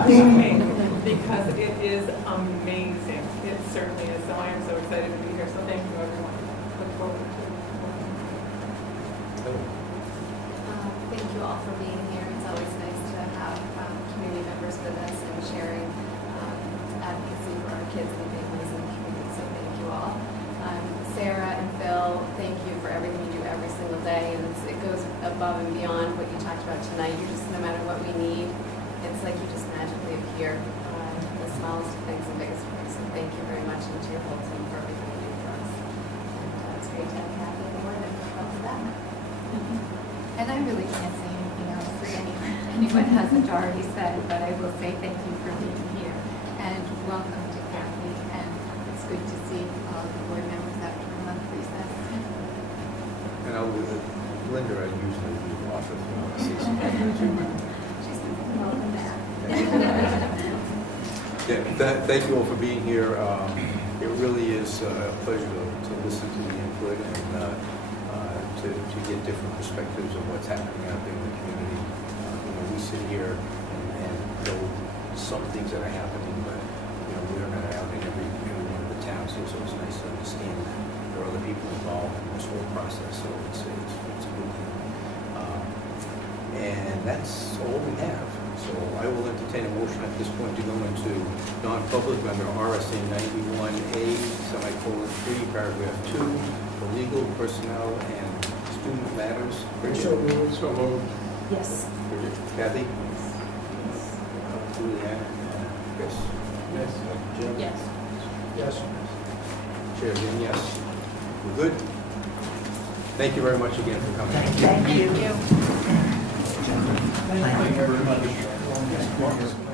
beaming because it is amazing. It certainly is. So I am so excited to be here. So thank you, everyone. Look forward to it. Thank you all for being here. It's always nice to have community members with us and sharing advocacy for our kids and families in the community. So thank you all. Sarah and Phil, thank you for everything you do every single day. And it goes above and beyond what you talked about tonight. You just, no matter what we need, it's like you just magically appear. The smallest of things and biggest of things. So thank you very much, and to your whole team for everything you do for us. And it's great to have Kathy on board and help that. And I really can't say anything else that anyone hasn't already said, but I will say thank you for being here. And welcome to Kathy. And it's good to see all the board members after a month recess. And Linda, I usually leave off if you want to say something. She's welcome back. Yeah, thank you all for being here. It really is a pleasure to listen to the input and to get different perspectives of what's happening out there in the community. We sit here and know some things that are happening, but we're not out in every one of the towns here, so it's nice to understand that there are other people involved in this whole process. So it's a good thing. And that's all we have. So I will entertain a motion at this point to go into non-public under RSA 91A, semicolon 3, paragraph 2, for legal, personnel, and student matters. Bridget? So moved. So moved. Yes. Bridget? Kathy? Julianne? Chris? Yes. Jim? Yes. Yes. Chair Dean, yes. We're good? Thank you very much again for coming. Thank you. Thank you. Thank you very much.